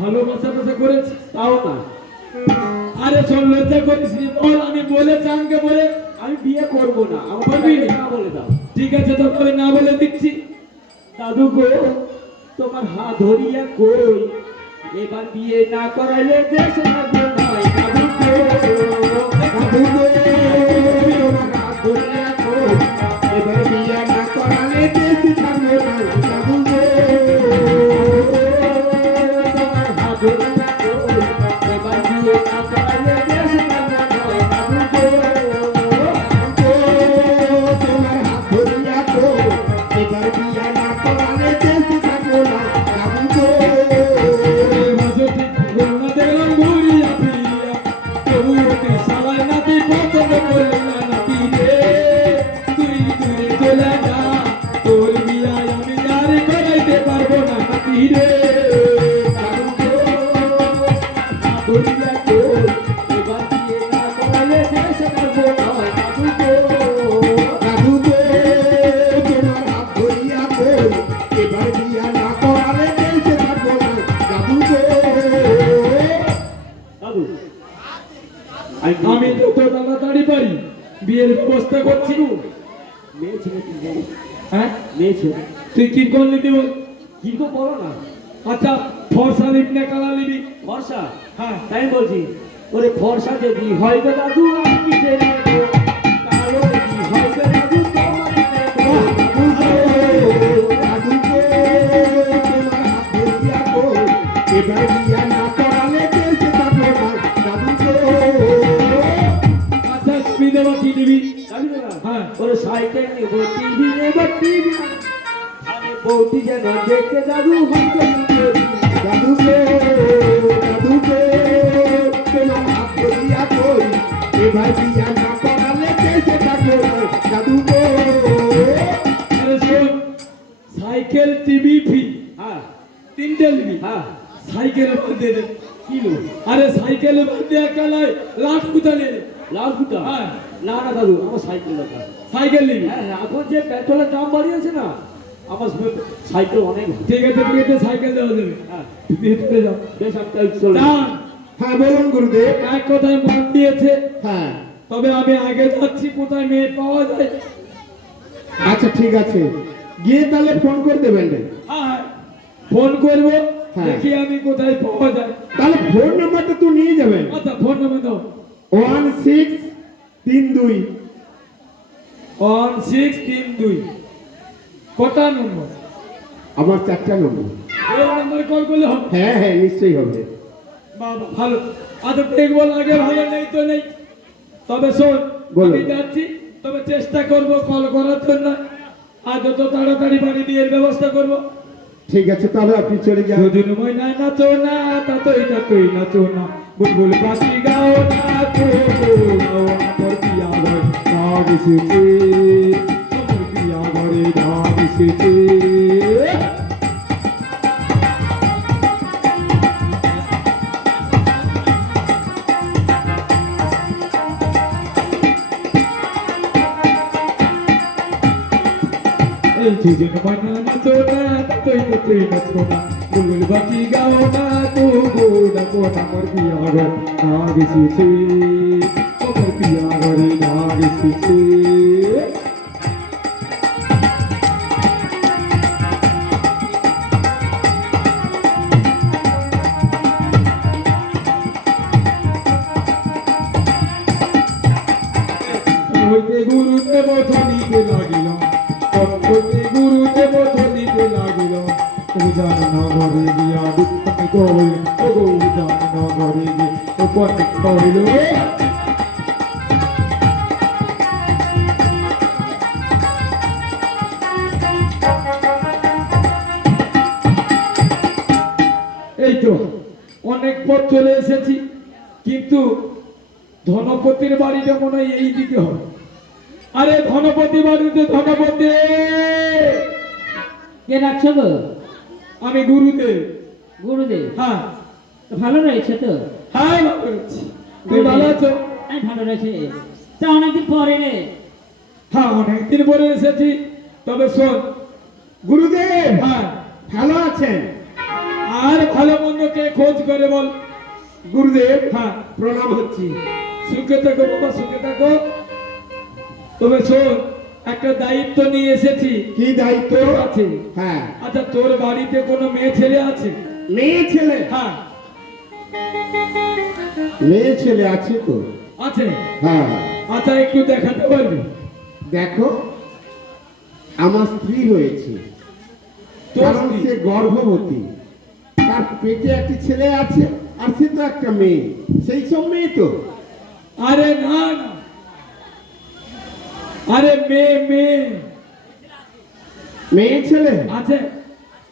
ভালোবাসা টাসা করেছি? তাও না আরে শোন, লজ্জা করিস নি, বল আমি বলে চানকে বলে। আমি বিয়ে করবো না আমার করবি পিতাকে না? না বলে দাও ঠিক আছে, তো তবে না বলে দিচ্ছি। দাদু গো তোমার হাত ধরিয়া কই এবার বিয়ে না করাইলে দেশ থাকবে নয় দাদু গো দাদু গো, তোমার হাত ধরিয়া কই, এবার বিয়ে না করালে দেশ থাকবে না। দাদু গো, তোমার হাত ধরিয়া কই এবার বিয়ে না করাইলে দেশ থাকবে নয় দাদু গো তোমার হাত ধরিয়া কই, এবার বিয়ে না করালে দেশ থাকবে না। দাদু গো, এই বছরটি করোনা দেখলাম ঘুরিয়া ফিরিয়া, তবুও ধরিয়া কই এবার বিয়ে না করালে দেশ কাটবো না দাদু গো দাদু গো তোমার হাত ধরিয়া কই এবার বিয়া না করালে দেশে থাকবো না দাদু গো। দাদু আমি যত তাড়াতাড়ি পারি বিয়ের ব্যবস্থা করছি। মেয়ে ছেলে কি বলো? হ্যাঁ মেয়ে ছেলে তুই কি করলি দিব? কি তো বলো না। আচ্ছা ফর্সা লিবি না কালা লিবি? ফর্সা হ্যাঁ তাই বলছি ওরে ফর্সা যদি হয় গো দাদু আমি কি ছেড়ে দেবো, কালো যদি হয় গো দাদু তোমাকে দেবো। দাদু গো তোমার হাত ধরিয়া কই এবার বিয়া না করালে দেশে থাকবো না দাদু গো। আচ্ছা তুমি দেবা কি নিবি? জানি না হ্যাঁ। ওরে সাইকেল নেবো টিভি নেবো টিভি আরে বৌদি যেন দেখতে দাদু হয়তো দাদু গো দাদু গো তোমার হাত ধরিয়া কই এবার বিয়া না করালে দেশে থাকবো না দাদু গো। আরে শোন সাইকেল টিভি ফ্রি হ্যাঁ তিনটে নিবি। হ্যাঁ সাইকেলের মধ্যে দে। কি লো আরে সাইকেলের মধ্যে একটা লাই লাখ কুতা নিয়ে নে। লাল কুতা হ্যাঁ। না না দাদু আমার সাইকেল দরকার। সাইকেল নিবি। হ্যাঁ এখন যে পেট্রোলের দাম বাড়িয়েছে না আমার সাইকেল অনেক ভালো। ঠিক আছে তুই এতে সাইকেল দেওয়া দেবে। হ্যাঁ তুমি হেঁটে যাও। বেশ আমি তাই চলে যান। হ্যাঁ বলুন গুরুদেব। এক কথায় মন দিয়েছে, হ্যাঁ তবে আমি আগে যাচ্ছি কোথায় মেয়ে পাওয়া যায়। আচ্ছা ঠিক আছে গিয়ে তাহলে ফোন করে দেবেন রে। হ্যাঁ ফোন করবো হ্যাঁ। দেখি আমি কোথায় পাওয়া যায়। তাহলে ফোন নাম্বারটা তো নিয়ে যাবেন। আচ্ছা ফোন নাম্বার দাও। 1632। 1632 কটা নম্বর? আমার 4টা নম্বর। এই নম্বরে কল করলে হবে? হ্যাঁ হ্যাঁ নিশ্চয়ই হবে। বাবা ভালো। আচ্ছা দেখবো আগে ভালো নেই তো নেই, তবে শোন বলো। আমি যাচ্ছি, তবে চেষ্টা করবো কল করার জন্য আর যত তাড়াতাড়ি বাড়ি বিয়ের ব্যবস্থা করবো। ঠিক আছে তাহলে আপনি চলে যান। দুদিন ময়নায় নাচো না তাতই নাচো না, বুলবুল পাখি গাও না তো গাও, আমার পিয়া ঘরে ডাক এসেছে, আমার পিয়া ঘরে ডাক এসেছে। এই দুদিন ময়না নাচো না তাতই নাচো না, বুলবুল পাখি গাও না তো ডাকো না, আমার পিয়া ঘরে ডাক এসেছে, আমার পিয়া ঘরে ডাক এসেছে। হইতে গুরুদেব ধনিতে লাগিল, হইতে গুরুদেব ধনিতে লাগিল, উজান নগরে গিয়া দুঃখিত হইল, ওগো উজান নগরে গিয়ে উপনীত হইল। এই তো অনেক পথ চলে এসেছি, কিন্তু ধনপতির বাড়িটা মনে হয় এই দিকে হয়। আরে ধনপতি বাড়িতে ধনপতি, কে ডাকছো গো? আমি গুরুদেব। গুরুদেব হ্যাঁ ভালো রয়েছে তো? হ্যাঁ ভালো আছি। তুই ভালো আছো? আমি ভালো রয়েছে। তা অনেকদিন পরে রে। হ্যাঁ অনেকদিন পরে এসেছি, তবে শোন গুরুদেব হ্যাঁ ভালো আছেন? আর ভালো মন্দ কে খোঁজ করে বল। গুরুদেব হ্যাঁ প্রণাম হচ্ছি। সুখে থাকো বাবা, সুখে থাকো। তবে শোন একটা দায়িত্ব নিয়ে এসেছি। কি দায়িত্ব? তোর আছে? হ্যাঁ আচ্ছা তোর বাড়িতে কোনো মেয়ে ছেলে আছে? মেয়ে ছেলে? হ্যাঁ মেয়ে ছেলে আছে তো। আছে। হ্যাঁ আচ্ছা একটু দেখাতে পারবি? দেখো আমার স্ত্রী হয়েছে, তোর কারণ স্ত্রী? সে গর্ভবতী, তার পেটে একটি ছেলে আছে আর সে তো একটা মেয়ে, সেই সব মেয়ে তো। আরে না না, আরে মেয়ে মেয়ে মেয়ে ছেলে আছে।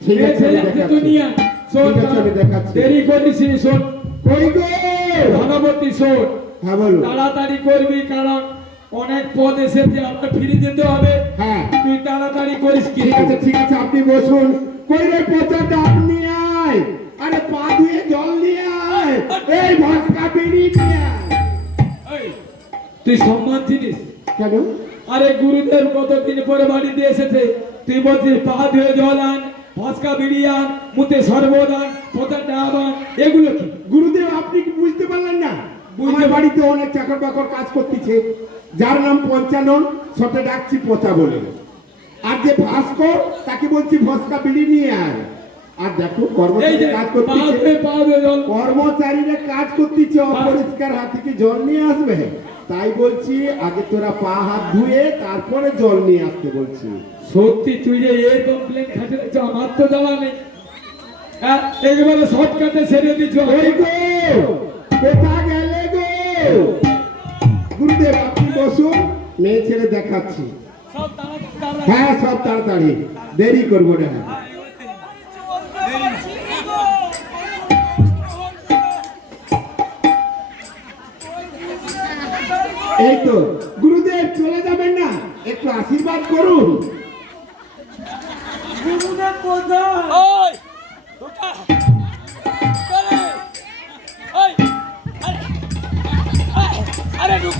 ঠিক মেয়ে আছে, ছেলে আমি আছে দেখাচ্ছি। দুনিয়া। শোন ঠিক আছে, আমি দেখাচ্ছি। দেরি করিস নি, শোন কই গো? ধনপতি শোন, হ্যাঁ বলো। তাড়াতাড়ি করবি, কারণ অনেক পদ এসেছে, আবার ফিরে যেতে হবে। হ্যাঁ তুই তাড়াতাড়ি করিস কি? ঠিক আছে আপনি বসুন। কই রে পচা ডাব নিয়ে আয়, আরে পা ধুয়ে জল নিয়ে আয়। আয়, এই ভস্কা বিড়ি নিয়ে আয়। এই, তুই সম্মান জিনিস কেন? আরে গুরুদেব কতদিন পরে বাড়িতে এসেছে, তুই বলছিস পা ধুয়ে জল আন, ফসকা বিড়ি আন, মুতে শরবত আন, পোতা ডাব আন, এগুলো কি? গুরুদেব আপনি কি বুঝতে পারলেন না? আমার বাড়িতে অনেক চাকর বাকর কাজ করতেছে, যার নাম পঞ্চানন, সতে ডাকছি পচা বলে। আর যে ভাস্কর তাকে বলছি ভস্কা বিড়ি নিয়ে আয়। আর দেখো এই কর্মচারী যে কাজ পা করতেছে, ধুয়ে পা ধুয়ে জল, কর্মচারীরা কাজ করতেছে, অপরিষ্কার হাত থেকে জল নিয়ে আসবে। তাই বলছি আগে তোরা পা হাত ধুয়ে তারপরে জল নিয়ে আসতে বলছি। সত্যি তুই যে এই কমপ্লেন খাটে আমার তো জ্বালা নেই। হ্যাঁ, একেবারে শর্টকাটে সেরে দিচ্ছ। ওই গো, কোথা গেলে গো? গুরুদেব আপনি বসুন, মেয়ে ছেলে দেখাচ্ছি। সব তাড়াতাড়ি হ্যাঁ সব তাড়াতাড়ি, দেরি করবো না। এই তো গুরুদেব চলে যাবেন না, একটু আশীর্বাদ করুন। গুরুদেব কোথায়? ওই ঢোকা করে ওই আরে ঢুক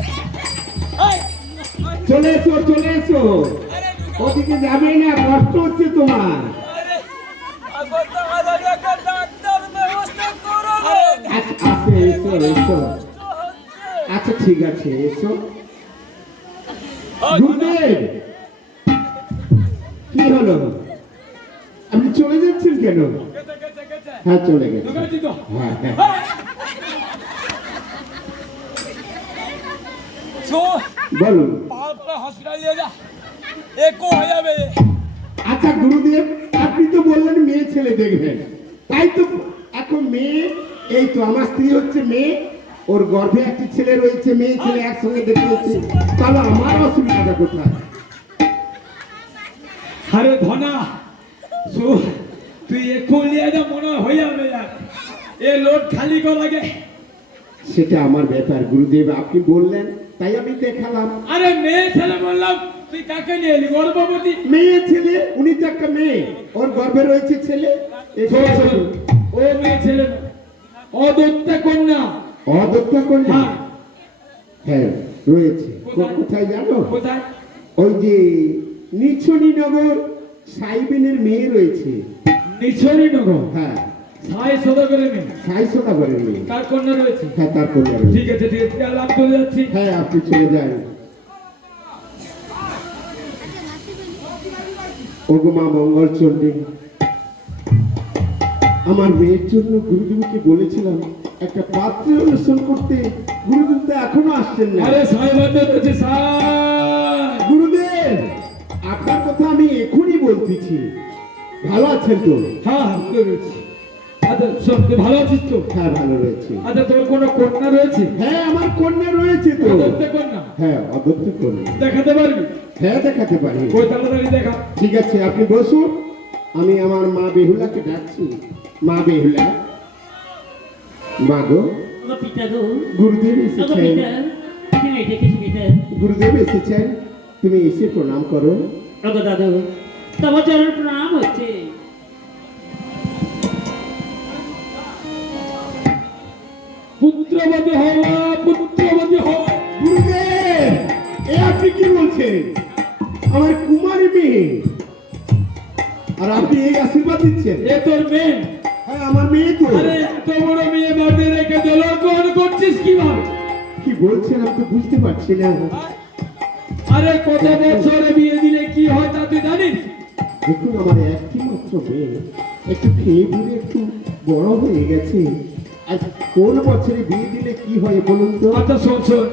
ওই চলে এসো চলে এসো, ওদিকে যাবে না, কষ্ট হচ্ছে তোমার। আরে আগত আমাদের একটা ডাক্তার ব্যবস্থা করো আচ্ছা আচ্ছা, এসো এসো। আচ্ছা ঠিক আছে এসো। গুরুদেব কি হলো, আপনি চলে যাচ্ছেন কেন? হ্যাঁ চলে গেছে। ঢুকাচ্ছি তো। হ্যাঁ হ্যাঁ সো বলুন। পালপাড়া হসপিটাল নিয়ে যা একো হয়ে যাবে আচ্ছা গুরুদেব আপনি তো বললেন মেয়ে ছেলে দেখবেন, তাই তো এখন মেয়ে, এই তো আমার স্ত্রী হচ্ছে মেয়ে, ওর গর্ভে একটি ছেলে রয়েছে, মেয়ে ছেলে একসঙ্গে দেখতে হচ্ছে, তাহলে আমার অসুবিধাটা কোথায়? আরে ধনা তুই এখন নিয়ে যা, মনে হয় হয়ে যাবে। এ লোড খালি কর আগে। সেটা আমার ব্যাপার গুরুদেব, আপনি বললেন তাই আমি দেখালাম। আরে মেয়ে ছেলে বললাম, তুই কাকে নিয়ে এলি? গর্ভবতী মেয়ে ছেলে, উনি তো একটা মেয়ে, ওর গর্ভে রয়েছে ছেলে। শোন, শোন, ও মেয়ে ছেলে না, অদত্তা কন্যা। অদত্তা কন্যা? হ্যাঁ। হ্যাঁ রয়েছে। কোথায়? কোথায় জানো? কোথায়? ওই যে নিছনিনগর সাইবেনের মেয়ে রয়েছে। নিছরি নগর হ্যাঁ সাই সদাগরের মেয়ে। সাই সদাগরের মেয়ে। তার কন্যা রয়েছে। হ্যাঁ তার কন্যা রয়েছে। ঠিক আছে ঠিক আছে, তাহলে আমি চলে যাচ্ছি। হ্যাঁ আপনি চলে যান। ওগো মা মঙ্গল চণ্ডী, আমার মেয়ের জন্য গুরুদেবকে বলেছিলাম একটা পাত্র অনুষ্ঠান করতে, গুরুদেব তো এখনো আসছেন না। আরে সাই বান্ধব রয়েছে সাই। গুরুদেব আপনার কথা আমি এখনই বলতেছি, ভালো আছেন তো? হ্যাঁ হ্যাঁ ভালো রয়েছে। আচ্ছা শোন, তুই ভালো আছিস তো? হ্যাঁ ভালো রয়েছে। আচ্ছা তোর কোনো কন্যা রয়েছে? হ্যাঁ আমার কন্যা রয়েছে তো। অদত্তা কন্যা হ্যাঁ অদত্ত কন্যা। দেখাতে পারবি? হ্যাঁ দেখাতে পারি। ওই তাড়াতাড়ি দেখা। ঠিক আছে আপনি বসুন, আমি আমার মা বেহুলাকে ডাকছি। মা বেহুলা, মা গো, ও পিতা গো, গুরুদেব ও এসেছেন। পিতা, তুমি ডেকেছি পিতা। গুরুদেব এসেছেন, তুমি এসে প্রণাম করো। ও গো দাদু, তোমার চরণ প্রণাম হচ্ছে। পুত্রবতী হওয়া, পুত্রবতী হওয়া। গুরুদেব এ আপনি কি বলছেন? আমার কুমারী মেয়ে, আর আপনি এই আশীর্বাদ দিচ্ছেন? এ তোর মেয়ে? হ্যাঁ আমার মেয়ে তো। আরে এত বড় মেয়ে বাড়ি রেখে জলগ্রহণ করছিস কিভাবে? কি বলছেন আমি তো বুঝতে পারছি না। আরে কত বছরে বিয়ে দিলে কি হয় তা তুই জানিস? দেখুন আমার একটি মাত্র মেয়ে, একটু খেয়ে ঘুরে একটু বড় হয়ে গেছে, আর কোন বছরে বিয়ে দিলে কি হয় বলুন তো? আচ্ছা শোন শোন,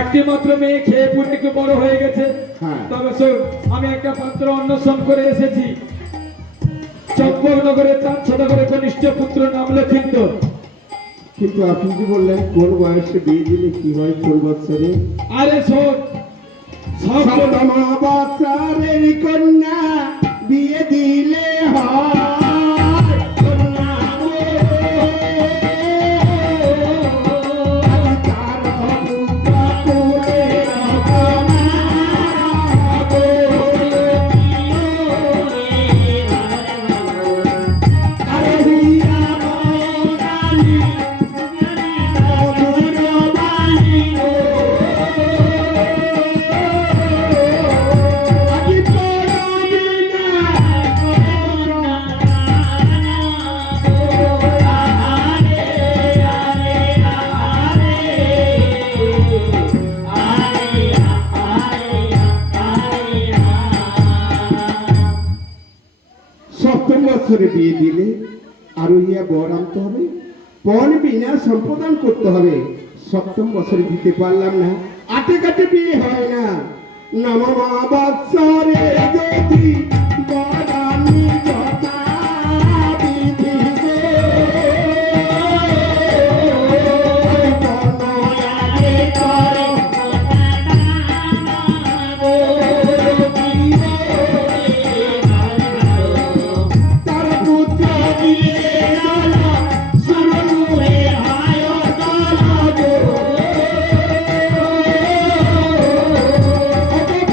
একটি মাত্র মেয়ে খেয়ে পুড়ে একটু বড় হয়ে গেছে। হ্যাঁ। তবে শোন, আমি একটা পাত্র অন্বেষণ করে এসেছি। চম্পকনগরের চাঁদ সদাগরের কনিষ্ঠ পুত্র নাম লক্ষিন্দর। কিন্তু আপনি যে বললেন কোন বয়সে বিয়ে দিলে কি হয়, কোন বছরে? আরে শোন, সব সপ্তমা বছরের কন্যা বিয়ে দিলে হয় কন্যা গো। আমি তার পুত্র কুলে রকমা গো। আরে হিয়া ময়না করিয়া বর আনতে হবে, পণ বিনা সম্প্রদান করতে হবে। সপ্তম বছরে দিতে পারলাম না, আটে কাটে বিয়ে হয় না। নমমা বাৎসরে যদি বরানি যথা বিধি গো, বনয়ারে করে তার পুত্র দিলে নানা সুরে হয় তারা গো।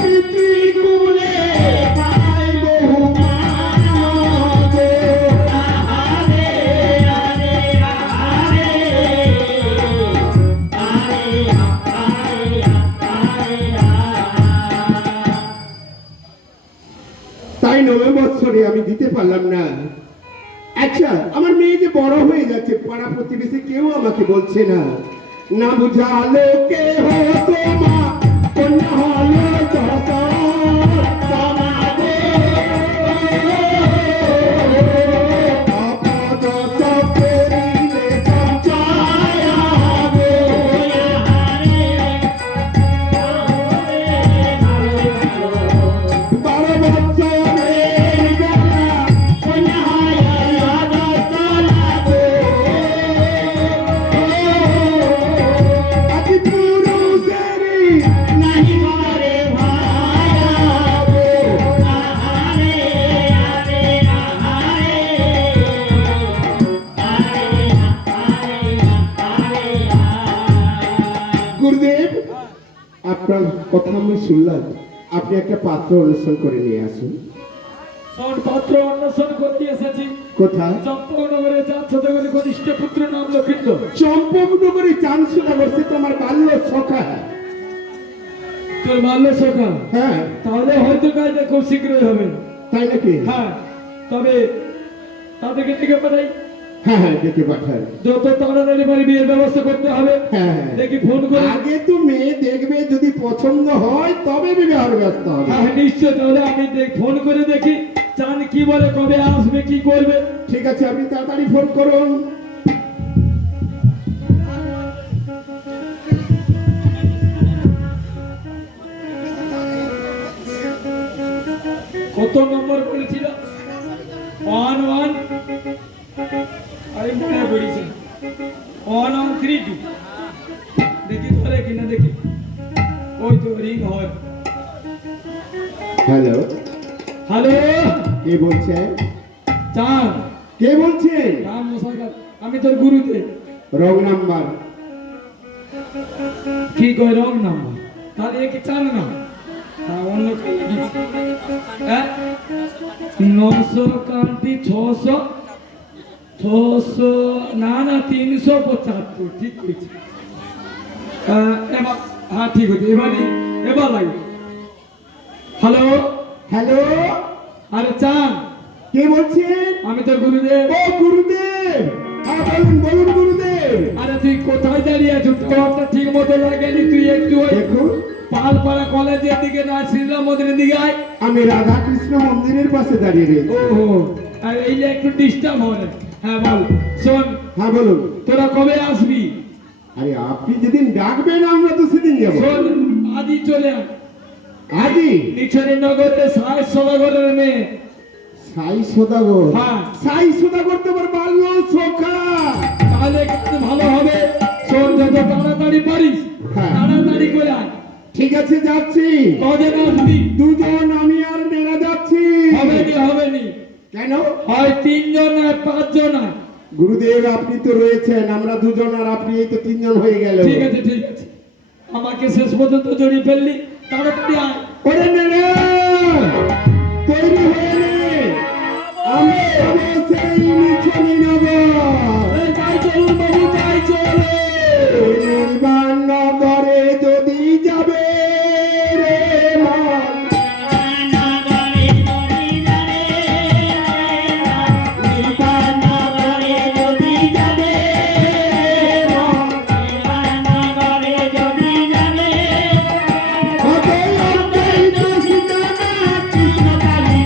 পিতৃকুলে পাই বহু মান গো। আরে আরে আরে তাই 9 বছরে আমি দিতে পারলাম না। আচ্ছা, আমার মেয়ে যে বড় হয়ে যাচ্ছে, পাড়া প্রতিবেশী কেউ আমাকে বলছে না। না বুঝালো কে হতো মা, কন্যা হলো যশোর সমাজে। অপযশ করিলে সঞ্চয় হবে। 12 বছরের বেলা কন্যা হলো যশোর গো। আদি পুরুষেরই নাহি ঘরে ভায়া গো আরে আরে গুরুদেব, আপনার কথা আমি শুনলাম, আপনি একটা পাত্র অনুসরণ করে নিয়ে আসুন। শোন, পাত্র অন্বেষণ করতে এসেছি। কোথায়? চম্পকনগরে 4 শতকের কনিষ্ঠ পুত্র নাম লক্ষিন্দ। চম্পকনগরে চানসুদা করছে তোমার বাল্য সখা। তোর বাল্য সখা? হ্যাঁ, তাহলে হয়তো কাজটা খুব শীঘ্রই হবে। তাই নাকি? হ্যাঁ, তবে তাদেরকে থেকে পাঠাই। হ্যাঁ হ্যাঁ, ডেকে পাঠান। যত তাড়াতাড়ি পারি বিয়ের ব্যবস্থা করতে হবে। হ্যাঁ হ্যাঁ। দেখি ফোন করে। আগে তো মেয়ে দেখবে, যদি পছন্দ হয় তবে বিবাহের ব্যস্ত হবে। হ্যাঁ নিশ্চয়, তাহলে আমি ফোন করে দেখি চান কি বলে, কবে আসবে, কি করবে। ঠিক আছে, আপনি তাড়াতাড়ি ফোন করুন। কত নম্বর বলেছিল? 11 আরে মনে পড়েছে 1132। দেখি ধরে কিনা, দেখি। ওই তো রিং হয়। হ্যালো, হ্যালো, কে বলছেন? চান? কে বলছেন? রাম মশাই, আমি তোর গুরুদেব। Wrong number. কি কয় রং নাম্বার? তাহলে এ কি চান না? হ্যাঁ, অন্য কেউ লিখেছে। হ্যাঁ, 900 কান্তি 600 না না 375, ঠিক করেছি। এবার হ্যাঁ ঠিক আছে, এবার লাগে। হ্যালো হ্যালো, আরে চান? কে বলছেন? আমি তোর গুরুদেব। ও গুরুদেব, হ্যাঁ বলুন বলুন গুরুদেব। আরে তুই কোথায় দাঁড়িয়ে আছিস? তোরটা ঠিক মতো লাগেনি। তুই একটু ওই দেখুন, পালপাড়া কলেজের দিকে না, শ্রীরাম মন্দিরের দিকে আয়। আমি রাধা কৃষ্ণ মন্দিরের পাশে দাঁড়িয়ে রয়েছি। ওহো, আর এই যে একটু ডিস্টার্ব হয়। হ্যাঁ বল। শোন, হ্যাঁ বলুন। তোরা কবে আসবি? আরে আপনি যেদিন ডাকবেন আমরা তো সেদিন যাব। শোন, আজই চলে আয়। আজই? নিচরে নগরে 60 সদাগরের মেয়ে। সাই সদাগর? হ্যাঁ। সাই সদাগর তোমার বাল্য সখা। তাহলে কিন্তু ভালো হবে। শোন, যত তাড়াতাড়ি পারিস হ্যাঁ। তাড়াতাড়ি করে আয়। ঠিক আছে, যাচ্ছি। কজন আসবি? দুজন, আমি আর মেলা যাচ্ছি। হবেনি। কেন? হয় 3 জন আর 5 জন আর। গুরুদেব, আপনি তো রয়েছেন, আমরা দুজন আর আপনি, এই তো 3 জন হয়ে গেল। ঠিক আছে ঠিক আছে, আমাকে শেষ পর্যন্ত জড়িয়ে ফেললি। তাড়াতাড়ি আয়। ওরে মেলা তৈরি হয়ে নে, আমি যাবো সেই নিচনি নগর। এই তাই চলুন বাবু, তাই চলে। নির্বাণ নগরে যদি যাবে রে মন, নির্বাণ নগরে যদি যাবে মন, অতএব অদ্বৈত সীতানাথ কৃষ্ণ কালী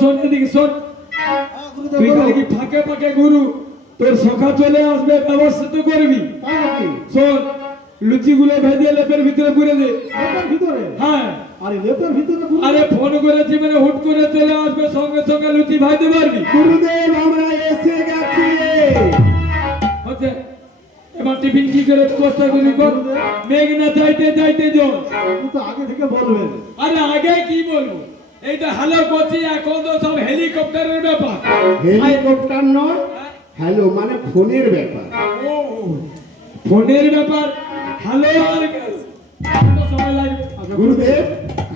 শোন এদিকে শোন, তুই খালি কি ফাঁকে ফাঁকে গুরু তোর সখা চলে আসবে ব্যবস্থা তো করবি। তাই নাকি? শোন, লুচিগুলো ভেজে লেপের ভিতরে পুরে দে। লেপের ভিতরে? হ্যাঁ, আরে লেপের ভিতরে পুরো- আরে ফোন করেছি মানে হুট করে চলে আসবে, সঙ্গে সঙ্গে লুচি ভাজতে পারবি। গুরুদেব আমরা এসে গেছি। হচ্ছে এবার টিফিন কি করে ব্যবস্থা করি কর। মেঘ না চাইতে চাইতে জন। আপনি তো আগে থেকে বলবেন। আরে আগে কি বলবো, এই তো হ্যালো করছি, এখন তো সব হেলিকপ্টারের ব্যাপার। হেলিকপ্টার নয়, হ্যালো মানে ফোনের ব্যাপার। ও ফোনের ব্যাপার, হ্যালো আর কত সময় লাগবে? গুরুদেব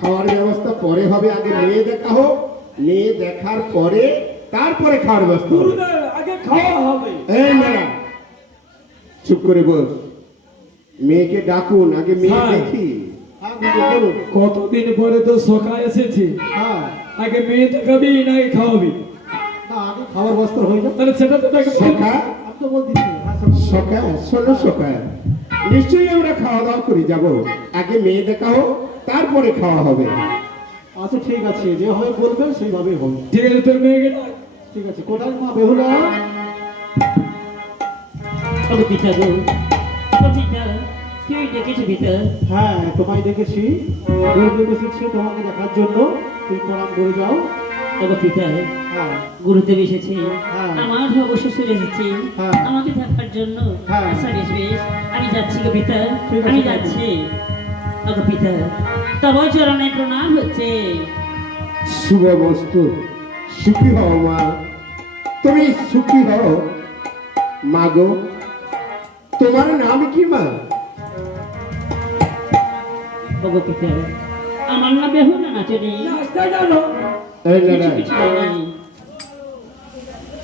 খাওয়ার ব্যবস্থা পরে হবে, আগে মেয়ে দেখা হোক, মেয়ে দেখার পরে তারপরে খাওয়ার ব্যবস্থা হবে। গুরুদেব আগে খাওয়া হবে। এই মেলা চুপ করে বস, মেয়েকে ডাকুন, আগে মেয়ে হ্যাঁ। দেখি। হ্যাঁ গুরুদেব বলুন। কতদিন পরে তো সখা এসেছে, হ্যাঁ, আগে মেয়ে দেখাবি নাকি খাওয়াবি? না আগে খাওয়ার বস্ত্র হয়ে যাক। তাহলে সেটা তো তাকে বল। সখা আমি তো বলতেছি হ্যাঁ সব- সখা শোনো সখা, নিশ্চয়ই আমরা খাওয়া দাওয়া করে যাব, আগে মেয়ে দেখা হোক তারপরে খাওয়া হবে। আচ্ছা ঠিক আছে, যেভাবে বলবেন সেইভাবেই হবে। ঠিক আছে, তোর মেয়েকে ডাক। ঠিক আছে, কোথায় মা বেহুলা? ওগো পিতা গো, ও পিতা, তুই ডেকেছি পিতা। হ্যাঁ তোমায় দেখেছি, গুরুদেব এসেছে তোমাকে দেখার জন্য, তুমি প্রণাম করে যাও। ওগো পিতা, হ্যাঁ গুরুদেব এসেছে, হ্যাঁ। আমার অবশ্যই এসেছে হ্যাঁ। আমাকে থাকার জন্য। হ্যাঁ। আচ্ছা বেশ বেশ, আমি যাচ্ছি গো পিতা, ঠিক আছে, আমি যাও। যাচ্ছি। ওগো পিতা, তব চরণে প্রণাম হচ্ছে। শুভ বস্তু, সুখী হও মা, তুমি সুখী হও। মা গো, তোমার নাম কি মা? ওগো পিতা, আমার নাম বেহুলা নাচনি, রাস্তা জানো? এই কিছু নারায়ণ, কিছু জানি,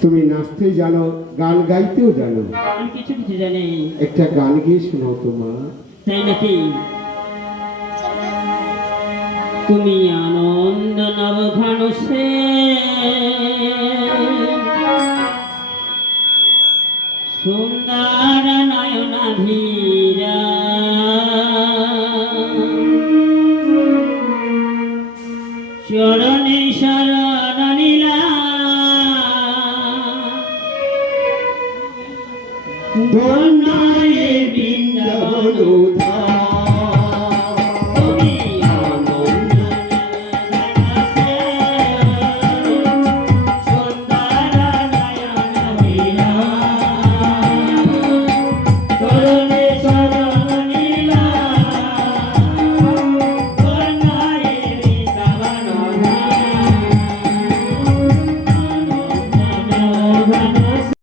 তুমি নাচতে জানো, গান গাইতেও জানো, আমি কিছু কিছু জানি। একটা গান গিয়ে শোনাও তো মা। তাই নাকি? তুমি আনন্দ নব ঘনসে সুন্দর নয়নাধীরা চরণে শরণ নীলা ধন্য